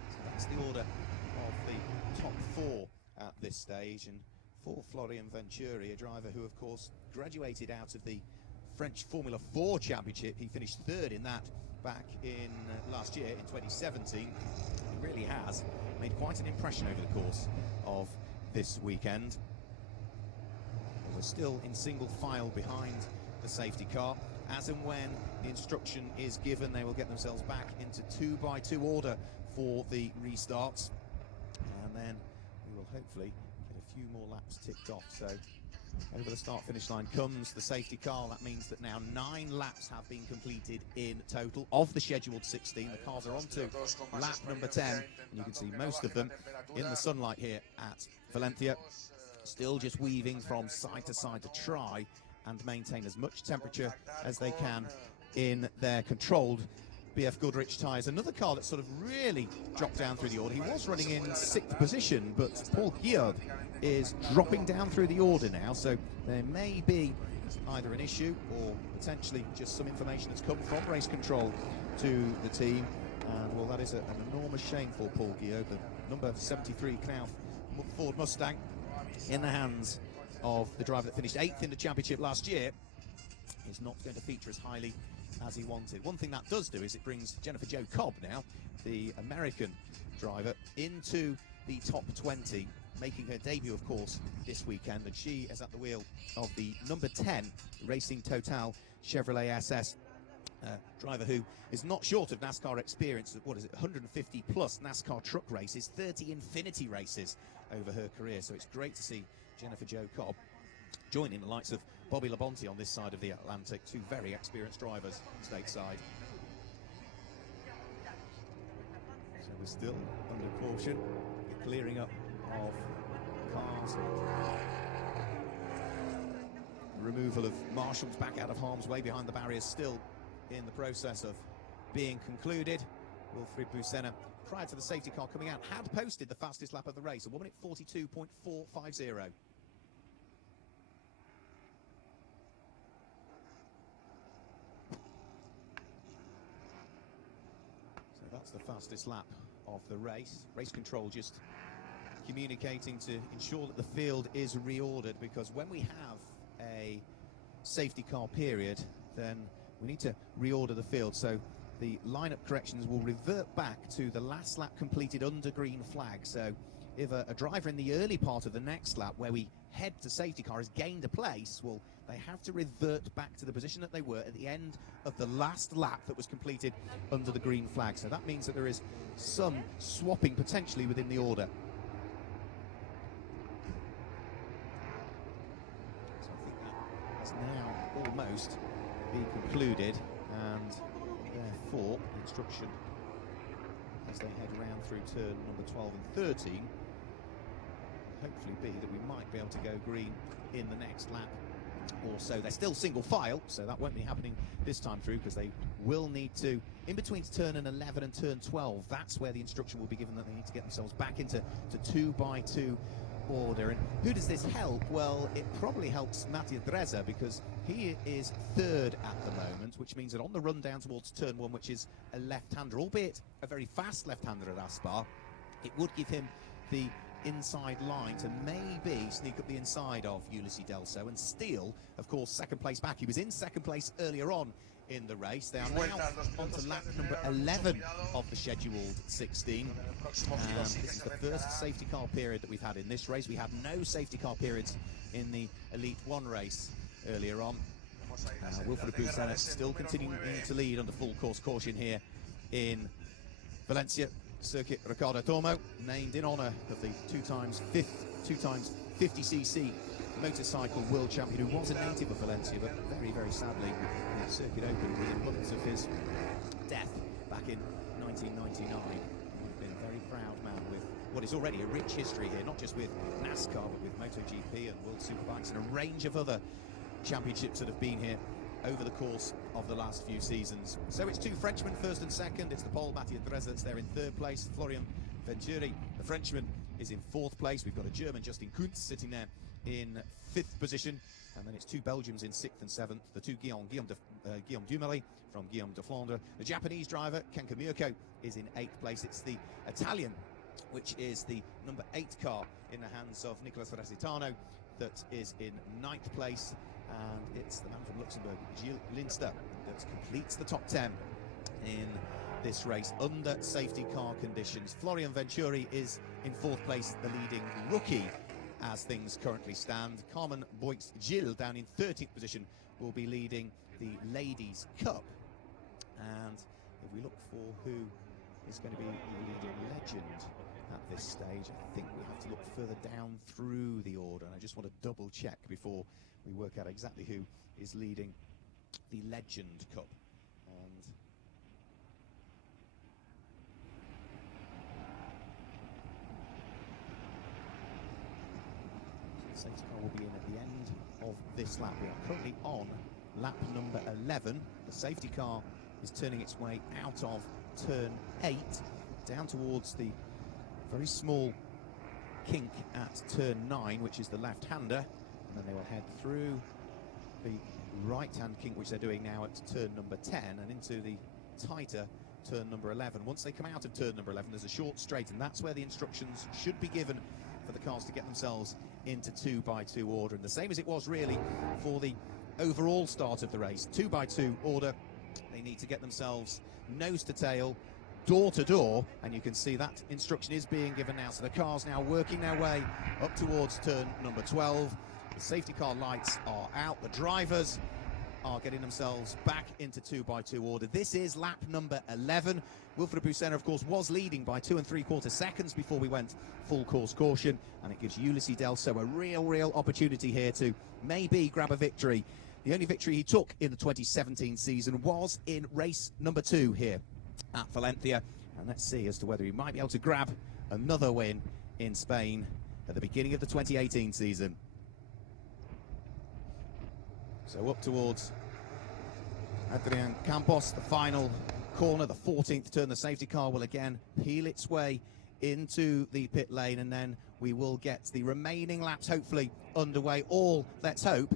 So that's the order of the top 4 at this stage, and for Florian Venturi, a driver who of course graduated out of the French Formula 4 Championship. He finished 3rd in that back in last year, in 2017. He really has made quite an impression over the course of this weekend. We're still in single file behind the safety car. As and when the instruction is given, they will get themselves back into 2x2 order for the restarts, and then we will hopefully get a few more laps ticked off. So over the start-finish line comes the safety car. That means that now 9 laps have been completed in total of the scheduled 16. The cars are on to lap number 10, and you can see most of them in the sunlight here at Valencia, still just weaving from side to side to try and maintain as much temperature as they can in their controlled BF Goodrich tyres. Another car that sort of really dropped down through the order. He was running in 6th position, but Paul Guillard is dropping down through the order now, so there may be either an issue or potentially just some information that's come from race control to the team, And, well, that is an enormous shame for Paul Guillot, the number 73 Knauf Ford Mustang, in the hands of the driver that finished 8th in the championship last year, is not going to feature as highly as he wanted. One thing that does do is it brings Jennifer Jo Cobb now, the American driver, into the top 20, making her debut, of course, this weekend, and she is at the wheel of the number 10 Racing Total Chevrolet SS. Driver who is not short of NASCAR experience. What is it, 150 plus NASCAR truck races, 30 Infinity races over her career. So it's great to see Jennifer Jo Cobb joining the likes of Bobby Labonte on this side of the Atlantic, two very experienced drivers stateside. So we're still under caution, clearing up of cars. Removal of marshals back out of harm's way behind the barriers, still in the process of being concluded. Wilfried Busenna, prior to the safety car coming out, had posted the fastest lap of the race, a 1 minute 42.450. So that's the fastest lap of the race. Race control just communicating to ensure that the field is reordered, because when we have a safety car period, then we need to reorder the field. So the lineup corrections will revert back to the last lap completed under green flag. So if a driver in the early part of the next lap, where we head to safety car, has gained a place, well, they have to revert back to the position that they were at the end of the last lap that was completed under the green flag. So that means that there is some swapping potentially within the order. So I think that has now almost be concluded, and therefore the instruction as they head round through turn number 12 and 13 hopefully be that we might be able to go green in the next lap or so. They're still single file, so that won't be happening this time through, because they will need to, in between turn 11 and turn 12, that's where the instruction will be given that they need to get themselves back into 2x2 order. And who does this help? Well, it probably helps Mattia Dresa, because he is third at the moment, which means that on the run down towards turn 1, which is a left-hander, albeit a very fast left-hander at Aspar, it would give him the inside line to maybe sneak up the inside of Ulysses Delso and steal, of course, second place back. He was in second place earlier on in the race. They are now on to lap number 11 of the scheduled 16. And this is the first safety car period that we've had in this race. We had no safety car periods in the Elite 1 race earlier on. Wilfried Busenna still continuing to lead under full course caution here in Valencia. Circuit Ricardo Tormo, named in honour of the two times 50cc motorcycle world champion, who was a native of Valencia, but very, very sadly, the circuit opened with the months of his death back in 1999. He's been a very proud man with what is already a rich history here, not just with NASCAR, but with MotoGP and World Superbikes and a range of other championships that have been here over the course of the last few seasons. So it's two Frenchmen, first and second. It's the Pole, Mattia Dresa, that's there in third place. Florian Venturi, the Frenchman, is in fourth place. We've got a German, Justin Kuntz, sitting there in fifth position. And then it's two Belgians in sixth and seventh. The two Guillaume Dumoulin from Guillaume de Flandre. The Japanese driver, Kenka Miyoko, is in eighth place. It's the Italian, which is the number 8 car in the hands of Nicolas Resitano, that is in ninth place. And it's the man from Luxembourg, Gilles Linster, that completes the top 10 in this race under safety car conditions. Florian Venturi is in fourth place, the leading rookie as things currently stand. Carmen Boix-Gilles down in 13th position will be leading the Ladies' Cup. And if we look for who is going to be the leading legend at this stage, I think we have to look further down through the order. And I just want to double check before we work out exactly who is leading the Legend Cup. And the safety car will be in at the end of this lap. We are currently on lap number 11. The safety car is turning its way out of turn 8 down towards the very small kink at turn 9, which is the left-hander. And then they will head through the right-hand kink, which they're doing now at turn number 10, and into the tighter turn number 11. Once they come out of turn number 11, there's a short straight, and that's where the instructions should be given for the cars to get themselves into 2x2 order. And the same as it was really for the overall start of the race. 2x2 order. They need to get themselves nose to tail, door to door, and you can see that instruction is being given now. So the cars now working their way up towards turn number 12. The safety car lights are out. The drivers are getting themselves back into 2x2 order. This is lap number 11. Wilfried Busenna, of course, was leading by 2 3/4 seconds before we went full course caution, and it gives Ulissi Delso a real opportunity here to maybe grab a victory. The only victory he took in the 2017 season was in race number 2 here at Valencia, and let's see as to whether he might be able to grab another win in Spain at the beginning of the 2018 season. So up towards Adrian Campos, the final corner, the 14th turn. The safety car will again peel its way into the pit lane, and then we will get the remaining laps hopefully underway, all, let's hope,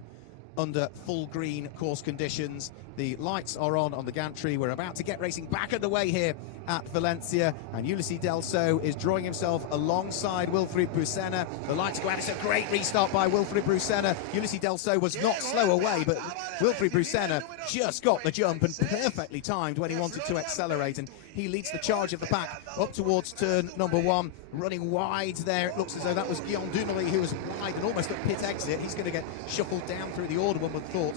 under full green course conditions. The lights are on the gantry. We're about to get racing back underway here at Valencia, and Ulissi Delso is drawing himself alongside Wilfried Busenna. The lights go out. It's a great restart by Wilfried Busenna. Ulissi Delso was not slow away, but Wilfried Busenna just got the jump and perfectly timed when he wanted to accelerate, and he leads the charge of the pack up towards turn number 1, running wide there. It looks as though that was Guillaume Dunory who was wide and almost at pit exit. He's going to get shuffled down through the order, one would thought,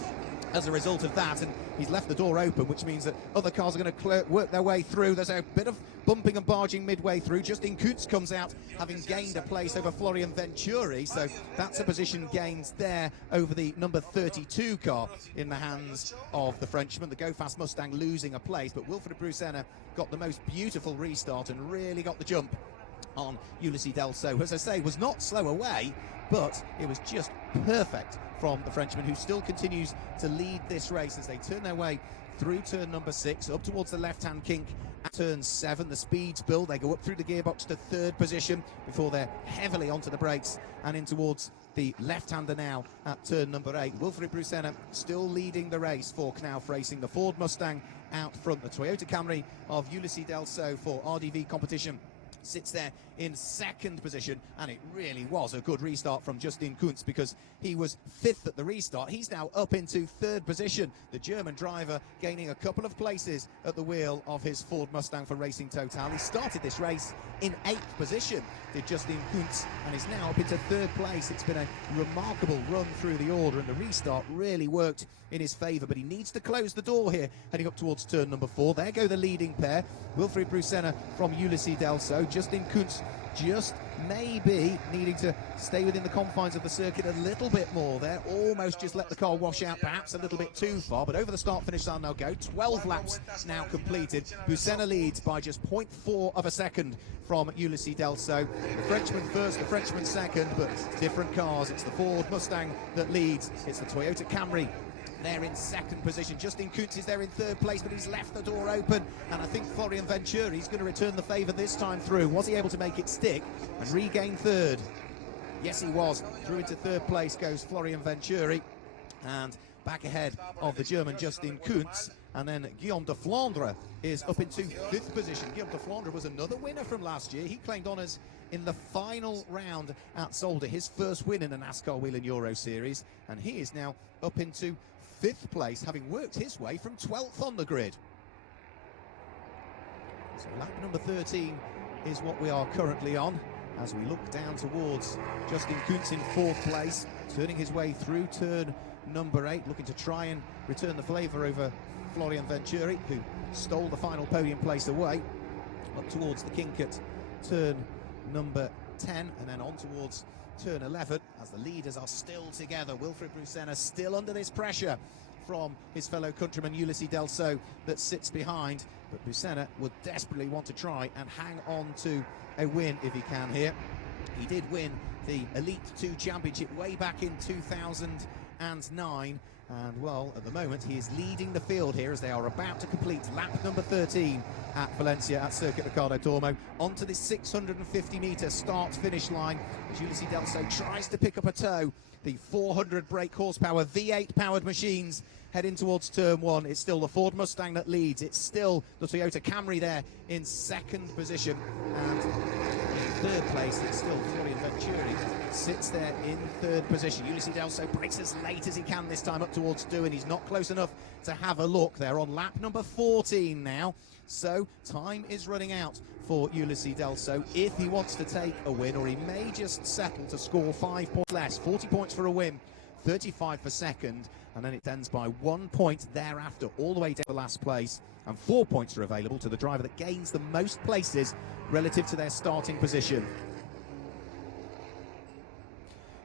as a result of that, and he's left the door open, which means that other cars are going to work their way through. There's a bit of bumping and barging midway through. Justin Kuntz comes out having gained a place over Florian Venturi, so that's a position gained there over the number 32 car in the hands of the Frenchman. The Go Fast Mustang losing a place, but Wilfried Busenna got the most beautiful restart and really got the jump on Ulissi Delso, as I say, was not slow away, but it was just perfect from the Frenchman, who still continues to lead this race as they turn their way through turn number 6, up towards the left-hand kink at turn 7. The speeds build. They go up through the gearbox to 3rd position before they're heavily onto the brakes and in towards the left-hander now at turn number 8. Wilfried Busenna still leading the race for Knauf Racing. The Ford Mustang out front. The Toyota Camry of Ulissi Delso for RDV competition sits there in 2nd position, and it really was a good restart from Justin Kuntz, because he was 5th at the restart. He's now up into 3rd position. The German driver gaining a couple of places at the wheel of his Ford Mustang for Racing Total. He started this race in 8th position, did Justin Kuntz, and is now up into 3rd place. It's been a remarkable run through the order, and the restart really worked in his favour, but he needs to close the door here heading up towards turn number 4. There go the leading pair, Wilfried Busenna from Ulissi Delso. Justin Kuntz just maybe needing to stay within the confines of the circuit a little bit more there, almost just let the car wash out perhaps a little bit too far, but over the start finish line they'll go. 12 laps now completed. Busenna leads by just 0.4 of a second from Ulissi Delso. The Frenchman first, the Frenchman second, but different cars. It's the Ford Mustang that leads. It's the Toyota Camry there in 2nd position. Justin Kuntz is there in 3rd place, but he's left the door open, and I think Florian Venturi is going to return the favour this time through. Was he able to make it stick and regain 3rd? Yes, he was. Through into 3rd place goes Florian Venturi, and back ahead of the German Justin Kuntz, and then Guillaume de Flandre is up into 5th position. Guillaume de Flandre was another winner from last year. He claimed honours in the final round at Zolder, his first win in the NASCAR Whelen Euro Series, and he is now up into 5th place, having worked his way from 12th on the grid. So lap number 13 is what we are currently on, as we look down towards Justin Kuntz in 4th place, turning his way through turn number 8, looking to try and return the favour over Florian Venturi, who stole the final podium place away, up towards the kink at turn number 10, and then on towards turn 11, as the leaders are still together. Wilfried Busenna still under this pressure from his fellow countryman Ulissi Delso that sits behind, but Busenna would desperately want to try and hang on to a win if he can here. He did win the Elite 2 Championship way back in 2009, And, well, at the moment, he is leading the field here as they are about to complete lap number 13 at Valencia at Circuit Ricardo Tormo. Onto this 650-metre start-finish line as Ulysses Delso tries to pick up a tow. The 400 brake horsepower V8-powered machines heading towards turn one. It's still the Ford Mustang that leads. It's still the Toyota Camry there in second position. And in third place, it's still Florian Venturi. Sits there in third position. Ulysses Delso brakes as late as he can this time up towards Doohan. He's not close enough to have a look. They're on lap number 14 now. So time is running out for Ulysses Delso if he wants to take a win, or he may just settle to score 5 points less. 40 points for a win, 35 for second, and then it ends by 1 point thereafter, all the way down to last place, and 4 points are available to the driver that gains the most places relative to their starting position.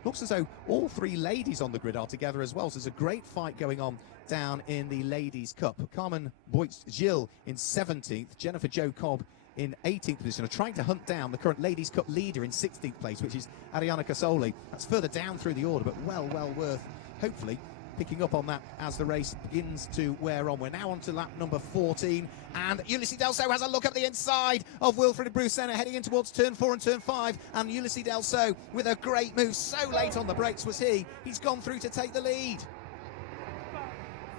Looks as though all three ladies on the grid are together as well, so there's a great fight going on down in the Ladies' Cup. Carmen Boyce-Gilles in 17th, Jennifer Jo Cobb in 18th position, are trying to hunt down the current Ladies' Cup leader in 16th place, which is Ariana Casoli. That's further down through the order, but well worth, hopefully, picking up on that as the race begins to wear on. We're now on to lap number 14, and Ulysses Delso has a look up the inside of Wilfried Brusena heading in towards turn 4 and turn 5, and Ulysses Delso with a great move. So late on the brakes was he. He's gone through to take the lead.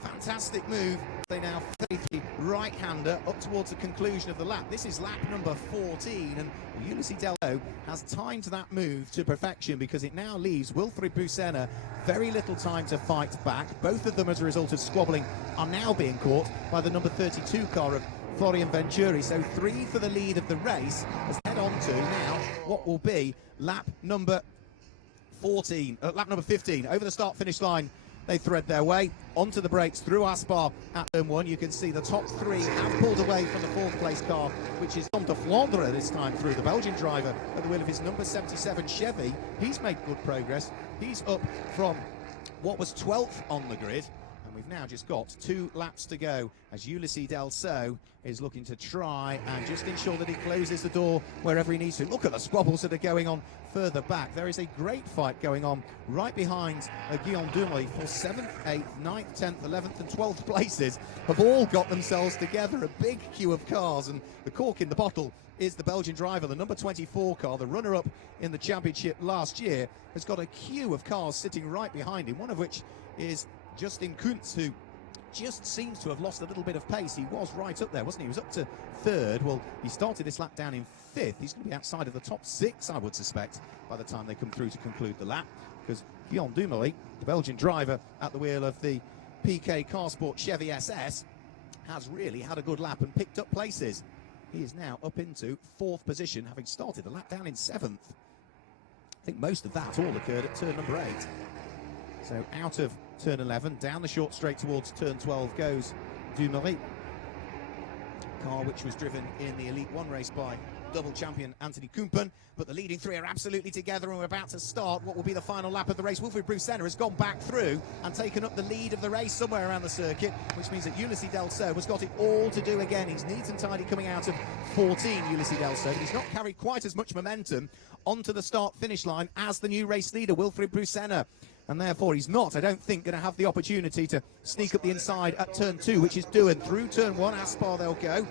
Fantastic move. They now face the right-hander up towards the conclusion of the lap. This is lap number 14, and Ulysses Delso has timed that move to perfection because it now leaves Wilfried Brusena very little time to fight back. Both of them, as a result of squabbling, are now being caught by the number 32 car of Florian Venturi. So 3 for the lead of the race as they head on to now what will be lap number 15. Over the start-finish line, they thread their way onto the brakes through Aspar at turn 1. You can see the top 3 have pulled away from the 4th place car, which is Tom de Flandre this time through. The Belgian driver at the wheel of his number 77 Chevy. He's made good progress. He's up from what was 12th on the grid, and we've now just got 2 laps to go as Ulysses Delso is looking to try and just ensure that he closes the door wherever he needs to. Look at the squabbles that are going on further back. There is a great fight going on right behind Guillaume Dumoury for 7th, 8th, 9th, 10th, 11th and 12th places have all got themselves together. A big queue of cars, and the cork in the bottle is the Belgian driver. The number 24 car, the runner-up in the championship last year, has got a queue of cars sitting right behind him, one of which is Justin Kuntz, who just seems to have lost a little bit of pace. He was right up there, wasn't he? He was up to 3rd. Well, he started this lap down in 5th. He's going to be outside of the top 6, I would suspect, by the time they come through to conclude the lap, because Guillaume Dumoury, the Belgian driver at the wheel of the PK Carsport Chevy SS, has really had a good lap and picked up places. He is now up into 4th position, having started the lap down in 7th. I think most of that all occurred at turn number 8. So out of turn 11, down the short straight towards turn 12 goes Dumoury. Car which was driven in the Elite 1 race by double champion Anthony Kumpen, but the leading 3 are absolutely together, and we're about to start what will be the final lap of the race. Wilfried Brusena has gone back through and taken up the lead of the race somewhere around the circuit, which means that Ulysses Delso has got it all to do again. He's neat and tidy coming out of 14, Ulysses Delso, but he's not carried quite as much momentum onto the start-finish line as the new race leader, Wilfried Brusena. And therefore he's not, I don't think, going to have the opportunity to sneak up the inside at turn 2, which is Doohan. Through turn 1, Aspar they'll go.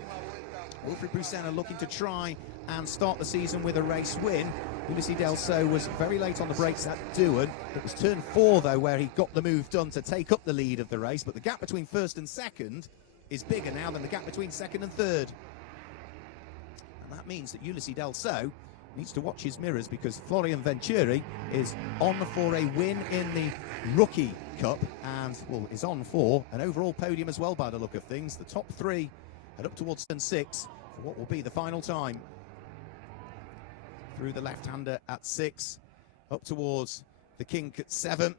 Wilfried Brusena looking to try and start the season with a race win. Ulysses Delso was very late on the brakes at Doohan. It was turn 4, though, where he got the move done to take up the lead of the race. But the gap between 1st and 2nd is bigger now than the gap between 2nd and 3rd. And that means that Ulysses Delso needs to watch his mirrors, because Florian Venturi is on for a win in the Rookie Cup and, well, is on for an overall podium as well by the look of things. The top 3 head up towards turn 6 for what will be the final time. Through the left-hander at 6, up towards the kink at 7,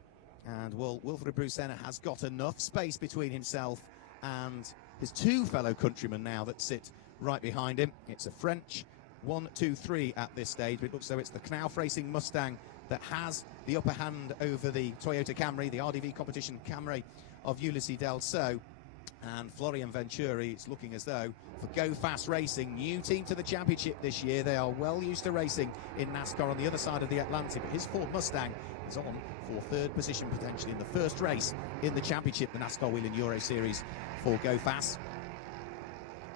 and, well, Wilfried Brusena has got enough space between himself and his 2 fellow countrymen now that sit right behind him. It's a French 1, 2, 3 at this stage, but it looks as though it's the Knauf Racing Mustang that has the upper hand over the Toyota Camry, the RDV competition Camry of Ulysses Delso. And Florian Venturi, it's looking as though for Go Fast Racing, new team to the championship this year. They are well used to racing in NASCAR on the other side of the Atlantic, but his Ford Mustang is on for third position potentially in the first race in the championship, the NASCAR Whelen Euro Series for Go Fast.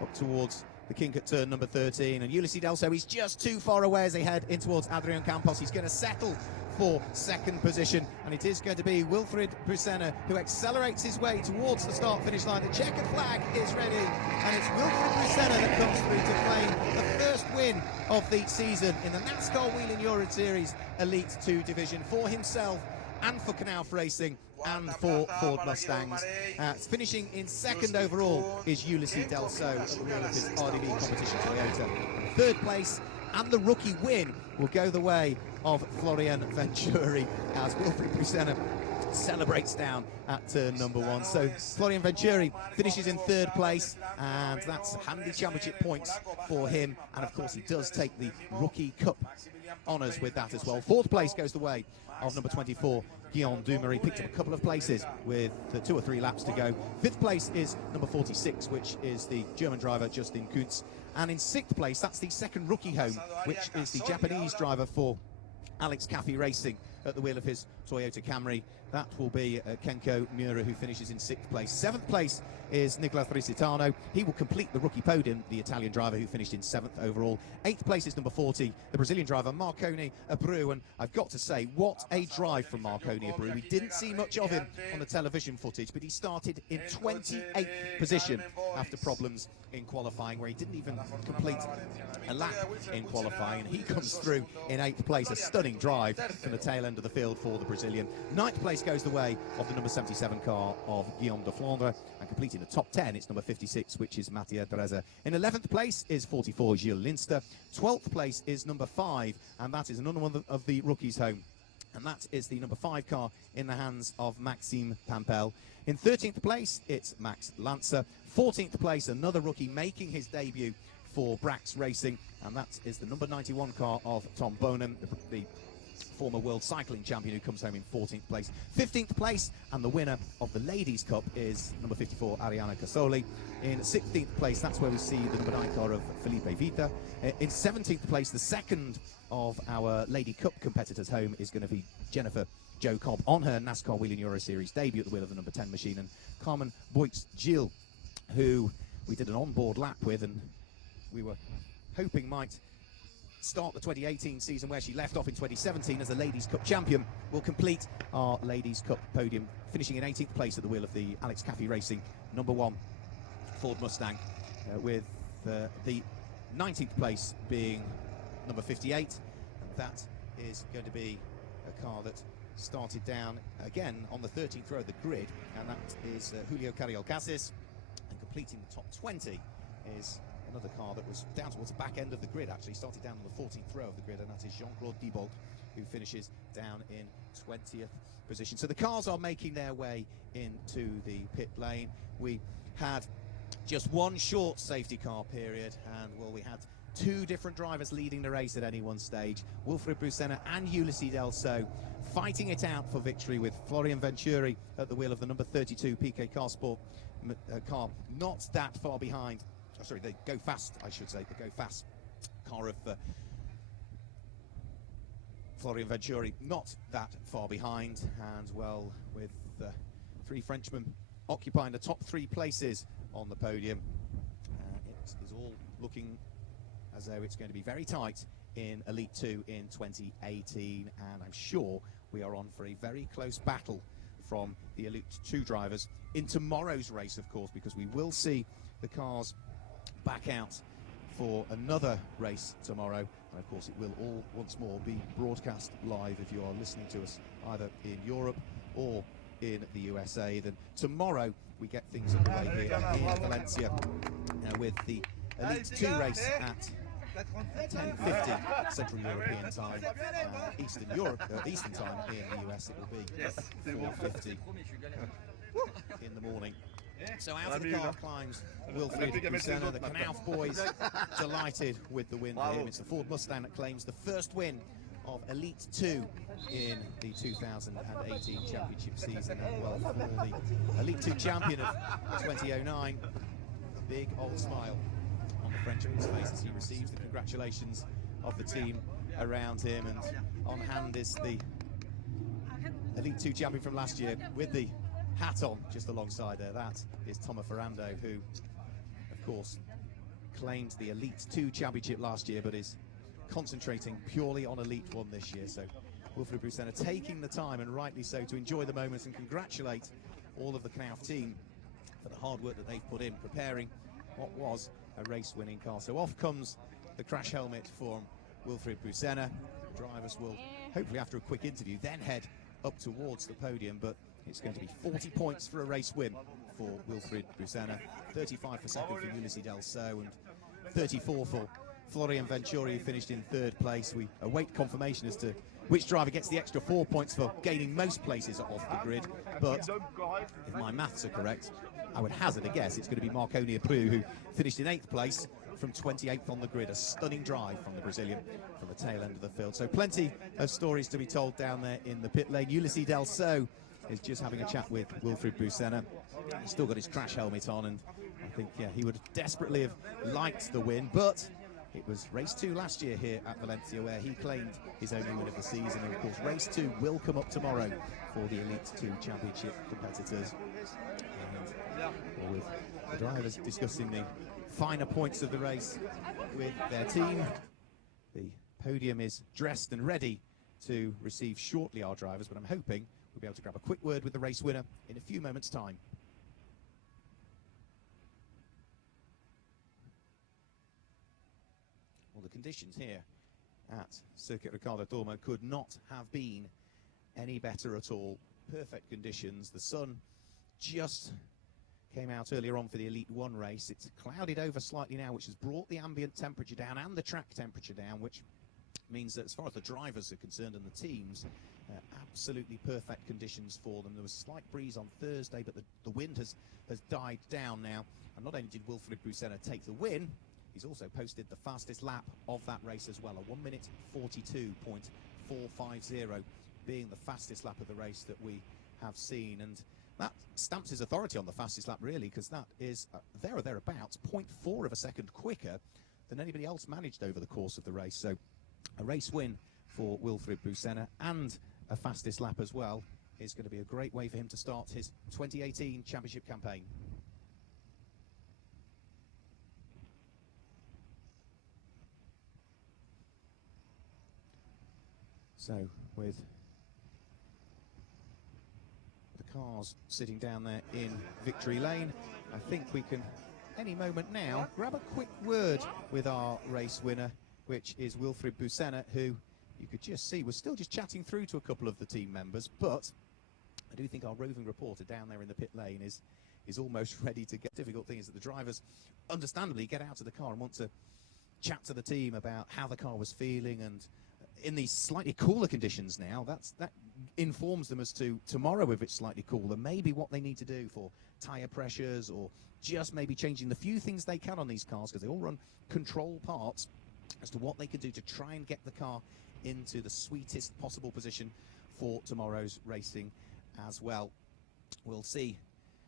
Up towards the kink at turn number 13, and Ulysses Delso, he's just too far away as they head in towards Adrian Campos. He's going to settle for second position, and it is going to be Wilfried Brusena who accelerates his way towards the start-finish line. The checkered flag is ready, and it's Wilfried Brusena that comes through to claim the first win of the season in the NASCAR Whelen Euro Series Elite 2 division for himself and for Knauf Racing and for Ford Mustangs. Finishing in second overall is Ulysses Delso at the wheel of his RDV competition Toyota. Third place and the rookie win will go the way of Florian Venturi as Wilfried Brusena celebrates down at turn number 1. So Florian Venturi finishes in third place, and that's handy championship points for him. And of course he does take the Rookie Cup honours with that as well. Fourth place goes the way of number 24, Guillaume Dumouriez. Picked up a couple of places with 2 or 3 laps to go. Fifth place is number 46, which is the German driver Justin Kuntz. And in sixth place, that's the second rookie home, which is the Japanese driver for Alex Caffey Racing at the wheel of his Toyota Camry. That will be Kenko Miura, who finishes in sixth place. Seventh place is Nicolas Trisitano. He will complete the rookie podium, the Italian driver who finished in seventh overall. Eighth place is number 40, the Brazilian driver Marconi Abreu. And I've got to say, what a drive from Marconi Abreu. We didn't see much of him on the television footage, but he started in 28th position after problems in qualifying, where he didn't even complete a lap in qualifying, and he comes through in 8th place. A stunning drive from the tail end of the field for the Brazilian. 9th place goes the way of the number 77 car of Guillaume de Flandre, and completing the top 10 it's number 56, which is Mattia Dreza. In 11th place is 44 Gilles Linster. 12th place is number 5, and that is another one of the rookies home, and that is the number 5 car in the hands of Maxime Pampel. In 13th place it's Max Lancer. 14th place, another rookie making his debut for Brax Racing, and that is the number 91 car of Tom Bonham, the former world cycling champion, who comes home in 14th place. 15th place, and the winner of the Ladies' Cup is number 54, Ariana Casoli. In 16th place, that's where we see the number 9 car of Felipe Vita. In 17th place, the second of our Lady Cup competitors home is going to be Jennifer Jo Cobb on her NASCAR Whelen Euro Series debut at the wheel of the number 10 machine. And Carmen Boix-Gilles, who we did an onboard lap with and we were hoping might start the 2018 season where she left off in 2017 as the Ladies' Cup champion, will complete our Ladies' Cup podium, finishing in 18th place at the wheel of the Alex Caffey Racing number 1 Ford Mustang, with the 19th place being number 58, and that is going to be a car that started down again on the 13th row of the grid, and that is Julio Carriel-Cassis. And completing the top 20 is another car that was down towards the back end of the grid, actually started down on the 14th row of the grid, and that is Jean-Claude Diebold, who finishes down in 20th position. So the cars are making their way into the pit lane. We had just one short safety car period, and well, we had 2 different drivers leading the race at any one stage. Wilfried Brusena and Ulysses Delso fighting it out for victory, with Florian Venturi at the wheel of the number 32 PK Car Sport car, not that far behind. Oh, sorry, the Go Fast, I should say, the Go Fast car of Florian Venturi, not that far behind. And well, with 3 Frenchmen occupying the top 3 places on the podium, it is all looking as though it's going to be very tight in Elite 2 in 2018, and I'm sure we are on for a very close battle from the Elite 2 drivers in tomorrow's race, of course, because we will see the cars back out for another race tomorrow, and of course it will all once more be broadcast live if you are listening to us either in Europe or in the USA. Then tomorrow we get things underway here in Valencia with the Elite 2 race at 10:50 Central European time, Eastern time in the US it will be 4:50 in the morning. So out of the car climbs Wilfried Brusena. The Knauf boys delighted with the win for him. It's the Ford Mustang that claims the first win of Elite 2 in the 2018 championship season. And well, for the Elite 2 champion of 2009, a big old smile on the Frenchman's face as he receives the congratulations of the team around him. And on hand is the Elite 2 champion from last year with the hat on just alongside her. That is Tomo Ferrando, who, of course, claimed the Elite 2 championship last year, but is concentrating purely on Elite 1 this year. So Wilfried Brusena taking the time, and rightly so, to enjoy the moments and congratulate all of the Knauf team for the hard work that they've put in preparing what was a race-winning car. So off comes the crash helmet for Wilfried Brusena. Drivers will, hopefully after a quick interview, then head up towards the podium, but it's going to be 40 points for a race win for Wilfried Brusena, 35 for second for Ulysses Del So, and 34 for Florian Venturi, who finished in third place. We await confirmation as to which driver gets the extra 4 points for gaining most places off the grid, but if my maths are correct, I would hazard a guess it's going to be Marconi Abreu, who finished in 8th place from 28th on the grid. A stunning drive from the Brazilian from the tail end of the field. So plenty of stories to be told down there in the pit lane. Ulysses Del So is just having a chat with Wilfried Brusena. He's still got his crash helmet on, and I think, yeah, he would desperately have liked the win, but it was race 2 last year here at Valencia where he claimed his only win of the season. And of course, race 2 will come up tomorrow for the Elite 2 Championship competitors. And with the drivers discussing the finer points of the race with their team, the podium is dressed and ready to receive shortly our drivers, but I'm hoping we'll be able to grab a quick word with the race winner in a few moments' time. Well, the conditions here at Circuit Ricardo Tormo could not have been any better at all. Perfect conditions. The sun just came out earlier on for the Elite 1 race. It's clouded over slightly now, which has brought the ambient temperature down and the track temperature down, which means that as far as the drivers are concerned and the teams, absolutely perfect conditions for them. There was a slight breeze on Thursday, but the wind has died down now. And not only did Wilfried Brusena take the win, he's also posted the fastest lap of that race as well, a 1 minute 42.450, being the fastest lap of the race that we have seen. And that stamps his authority on the fastest lap, really, because that is there or thereabouts 0.4 of a second quicker than anybody else managed over the course of the race. So a race win for Wilfried Brusena and a fastest lap as well is going to be a great way for him to start his 2018 championship campaign. So with the cars sitting down there in victory lane, I think we can any moment now grab a quick word with our race winner, which is Wilfried Brusena, who you could just see was still just chatting through to a couple of the team members, but I do think our roving reporter down there in the pit lane is almost ready to get. Difficult thing is that the drivers understandably get out of the car and want to chat to the team about how the car was feeling, and in these slightly cooler conditions now, that informs them as to tomorrow, if it's slightly cooler, maybe what they need to do for tyre pressures, or just maybe changing the few things they can on these cars, because they all run control parts, as to what they can do to try and get the car into the sweetest possible position for tomorrow's racing as well. We'll see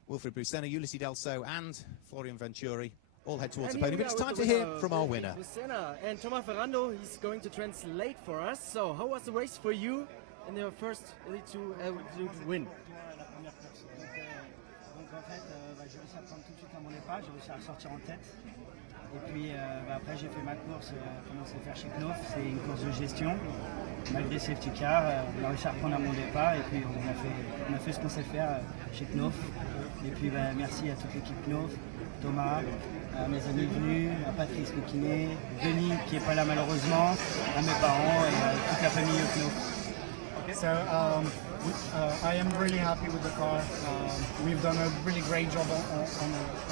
Wilfried Brusena, Ulysses Del So and Florian Venturi all head towards the podium, but it's time to hear from our winner. Brusena and Tomo Ferrando is going to translate for us. So how was the race for you in the first Elite 2 win? Donc en fait, j'ai réussi à prendre tout de suite à mon départ, j'ai réussi à ressortir en tête. Et puis après j'ai fait ma course, commencé à faire chez Knauf, c'est une course de gestion. Malgré safety car, on a réussi à reprendre à mon départ et puis on a fait ce qu'on sait faire chez Knauf. Et puis merci à toute l'équipe Knauf, Thomas, à mes amis venus, à Patrice Mekiné, Denis qui n'est pas là malheureusement, à mes parents et à toute la famille Knauf. So I am really happy with the car. We've done a really great job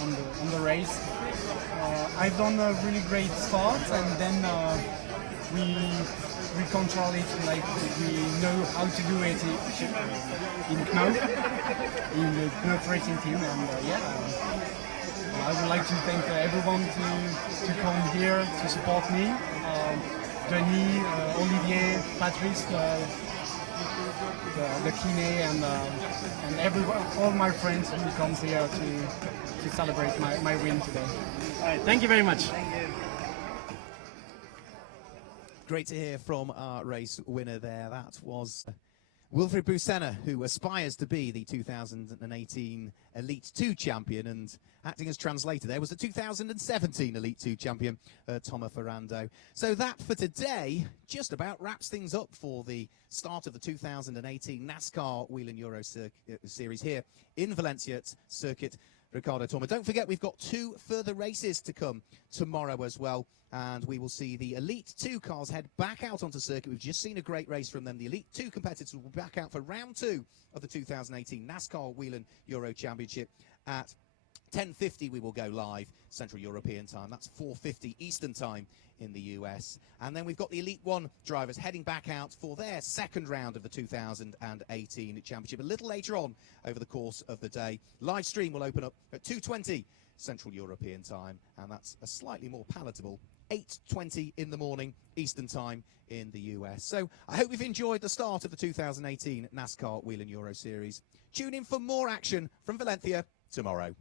on the race. I've done a really great start, and then we control it like we know how to do it in Knauf, in the Knauf racing team. And I would like to thank everyone to come here to support me. Denis, Olivier, Patrice, the kiné, and everyone, all my friends who comes here to celebrate my win today. All right, thank you very much. Great to hear from our race winner there. That was Wilfried Busenna, who aspires to be the 2018 Elite 2 champion, and acting as translator there was the 2017 Elite 2 champion, Tomo Ferrando. So that for today just about wraps things up for the start of the 2018 NASCAR Whelen Euro Series here in Valencia at Circuit Ricardo Tormo. Don't forget, we've got 2 further races to come tomorrow as well, and we will see the Elite 2 cars head back out onto circuit. We've just seen a great race from them. The Elite 2 competitors will be back out for round 2 of the 2018 NASCAR Whelen Euro Championship at 10:50. We will go live Central European time. That's 4:50 Eastern time in the US. And then we've got the Elite 1 drivers heading back out for their second round of the 2018 championship a little later on over the course of the day. Live stream will open up at 2:20 Central European time, and that's a slightly more palatable 8:20 in the morning Eastern time in the US. So I hope you've enjoyed the start of the 2018 NASCAR Whelen Euro Series. Tune in for more action from Valencia tomorrow.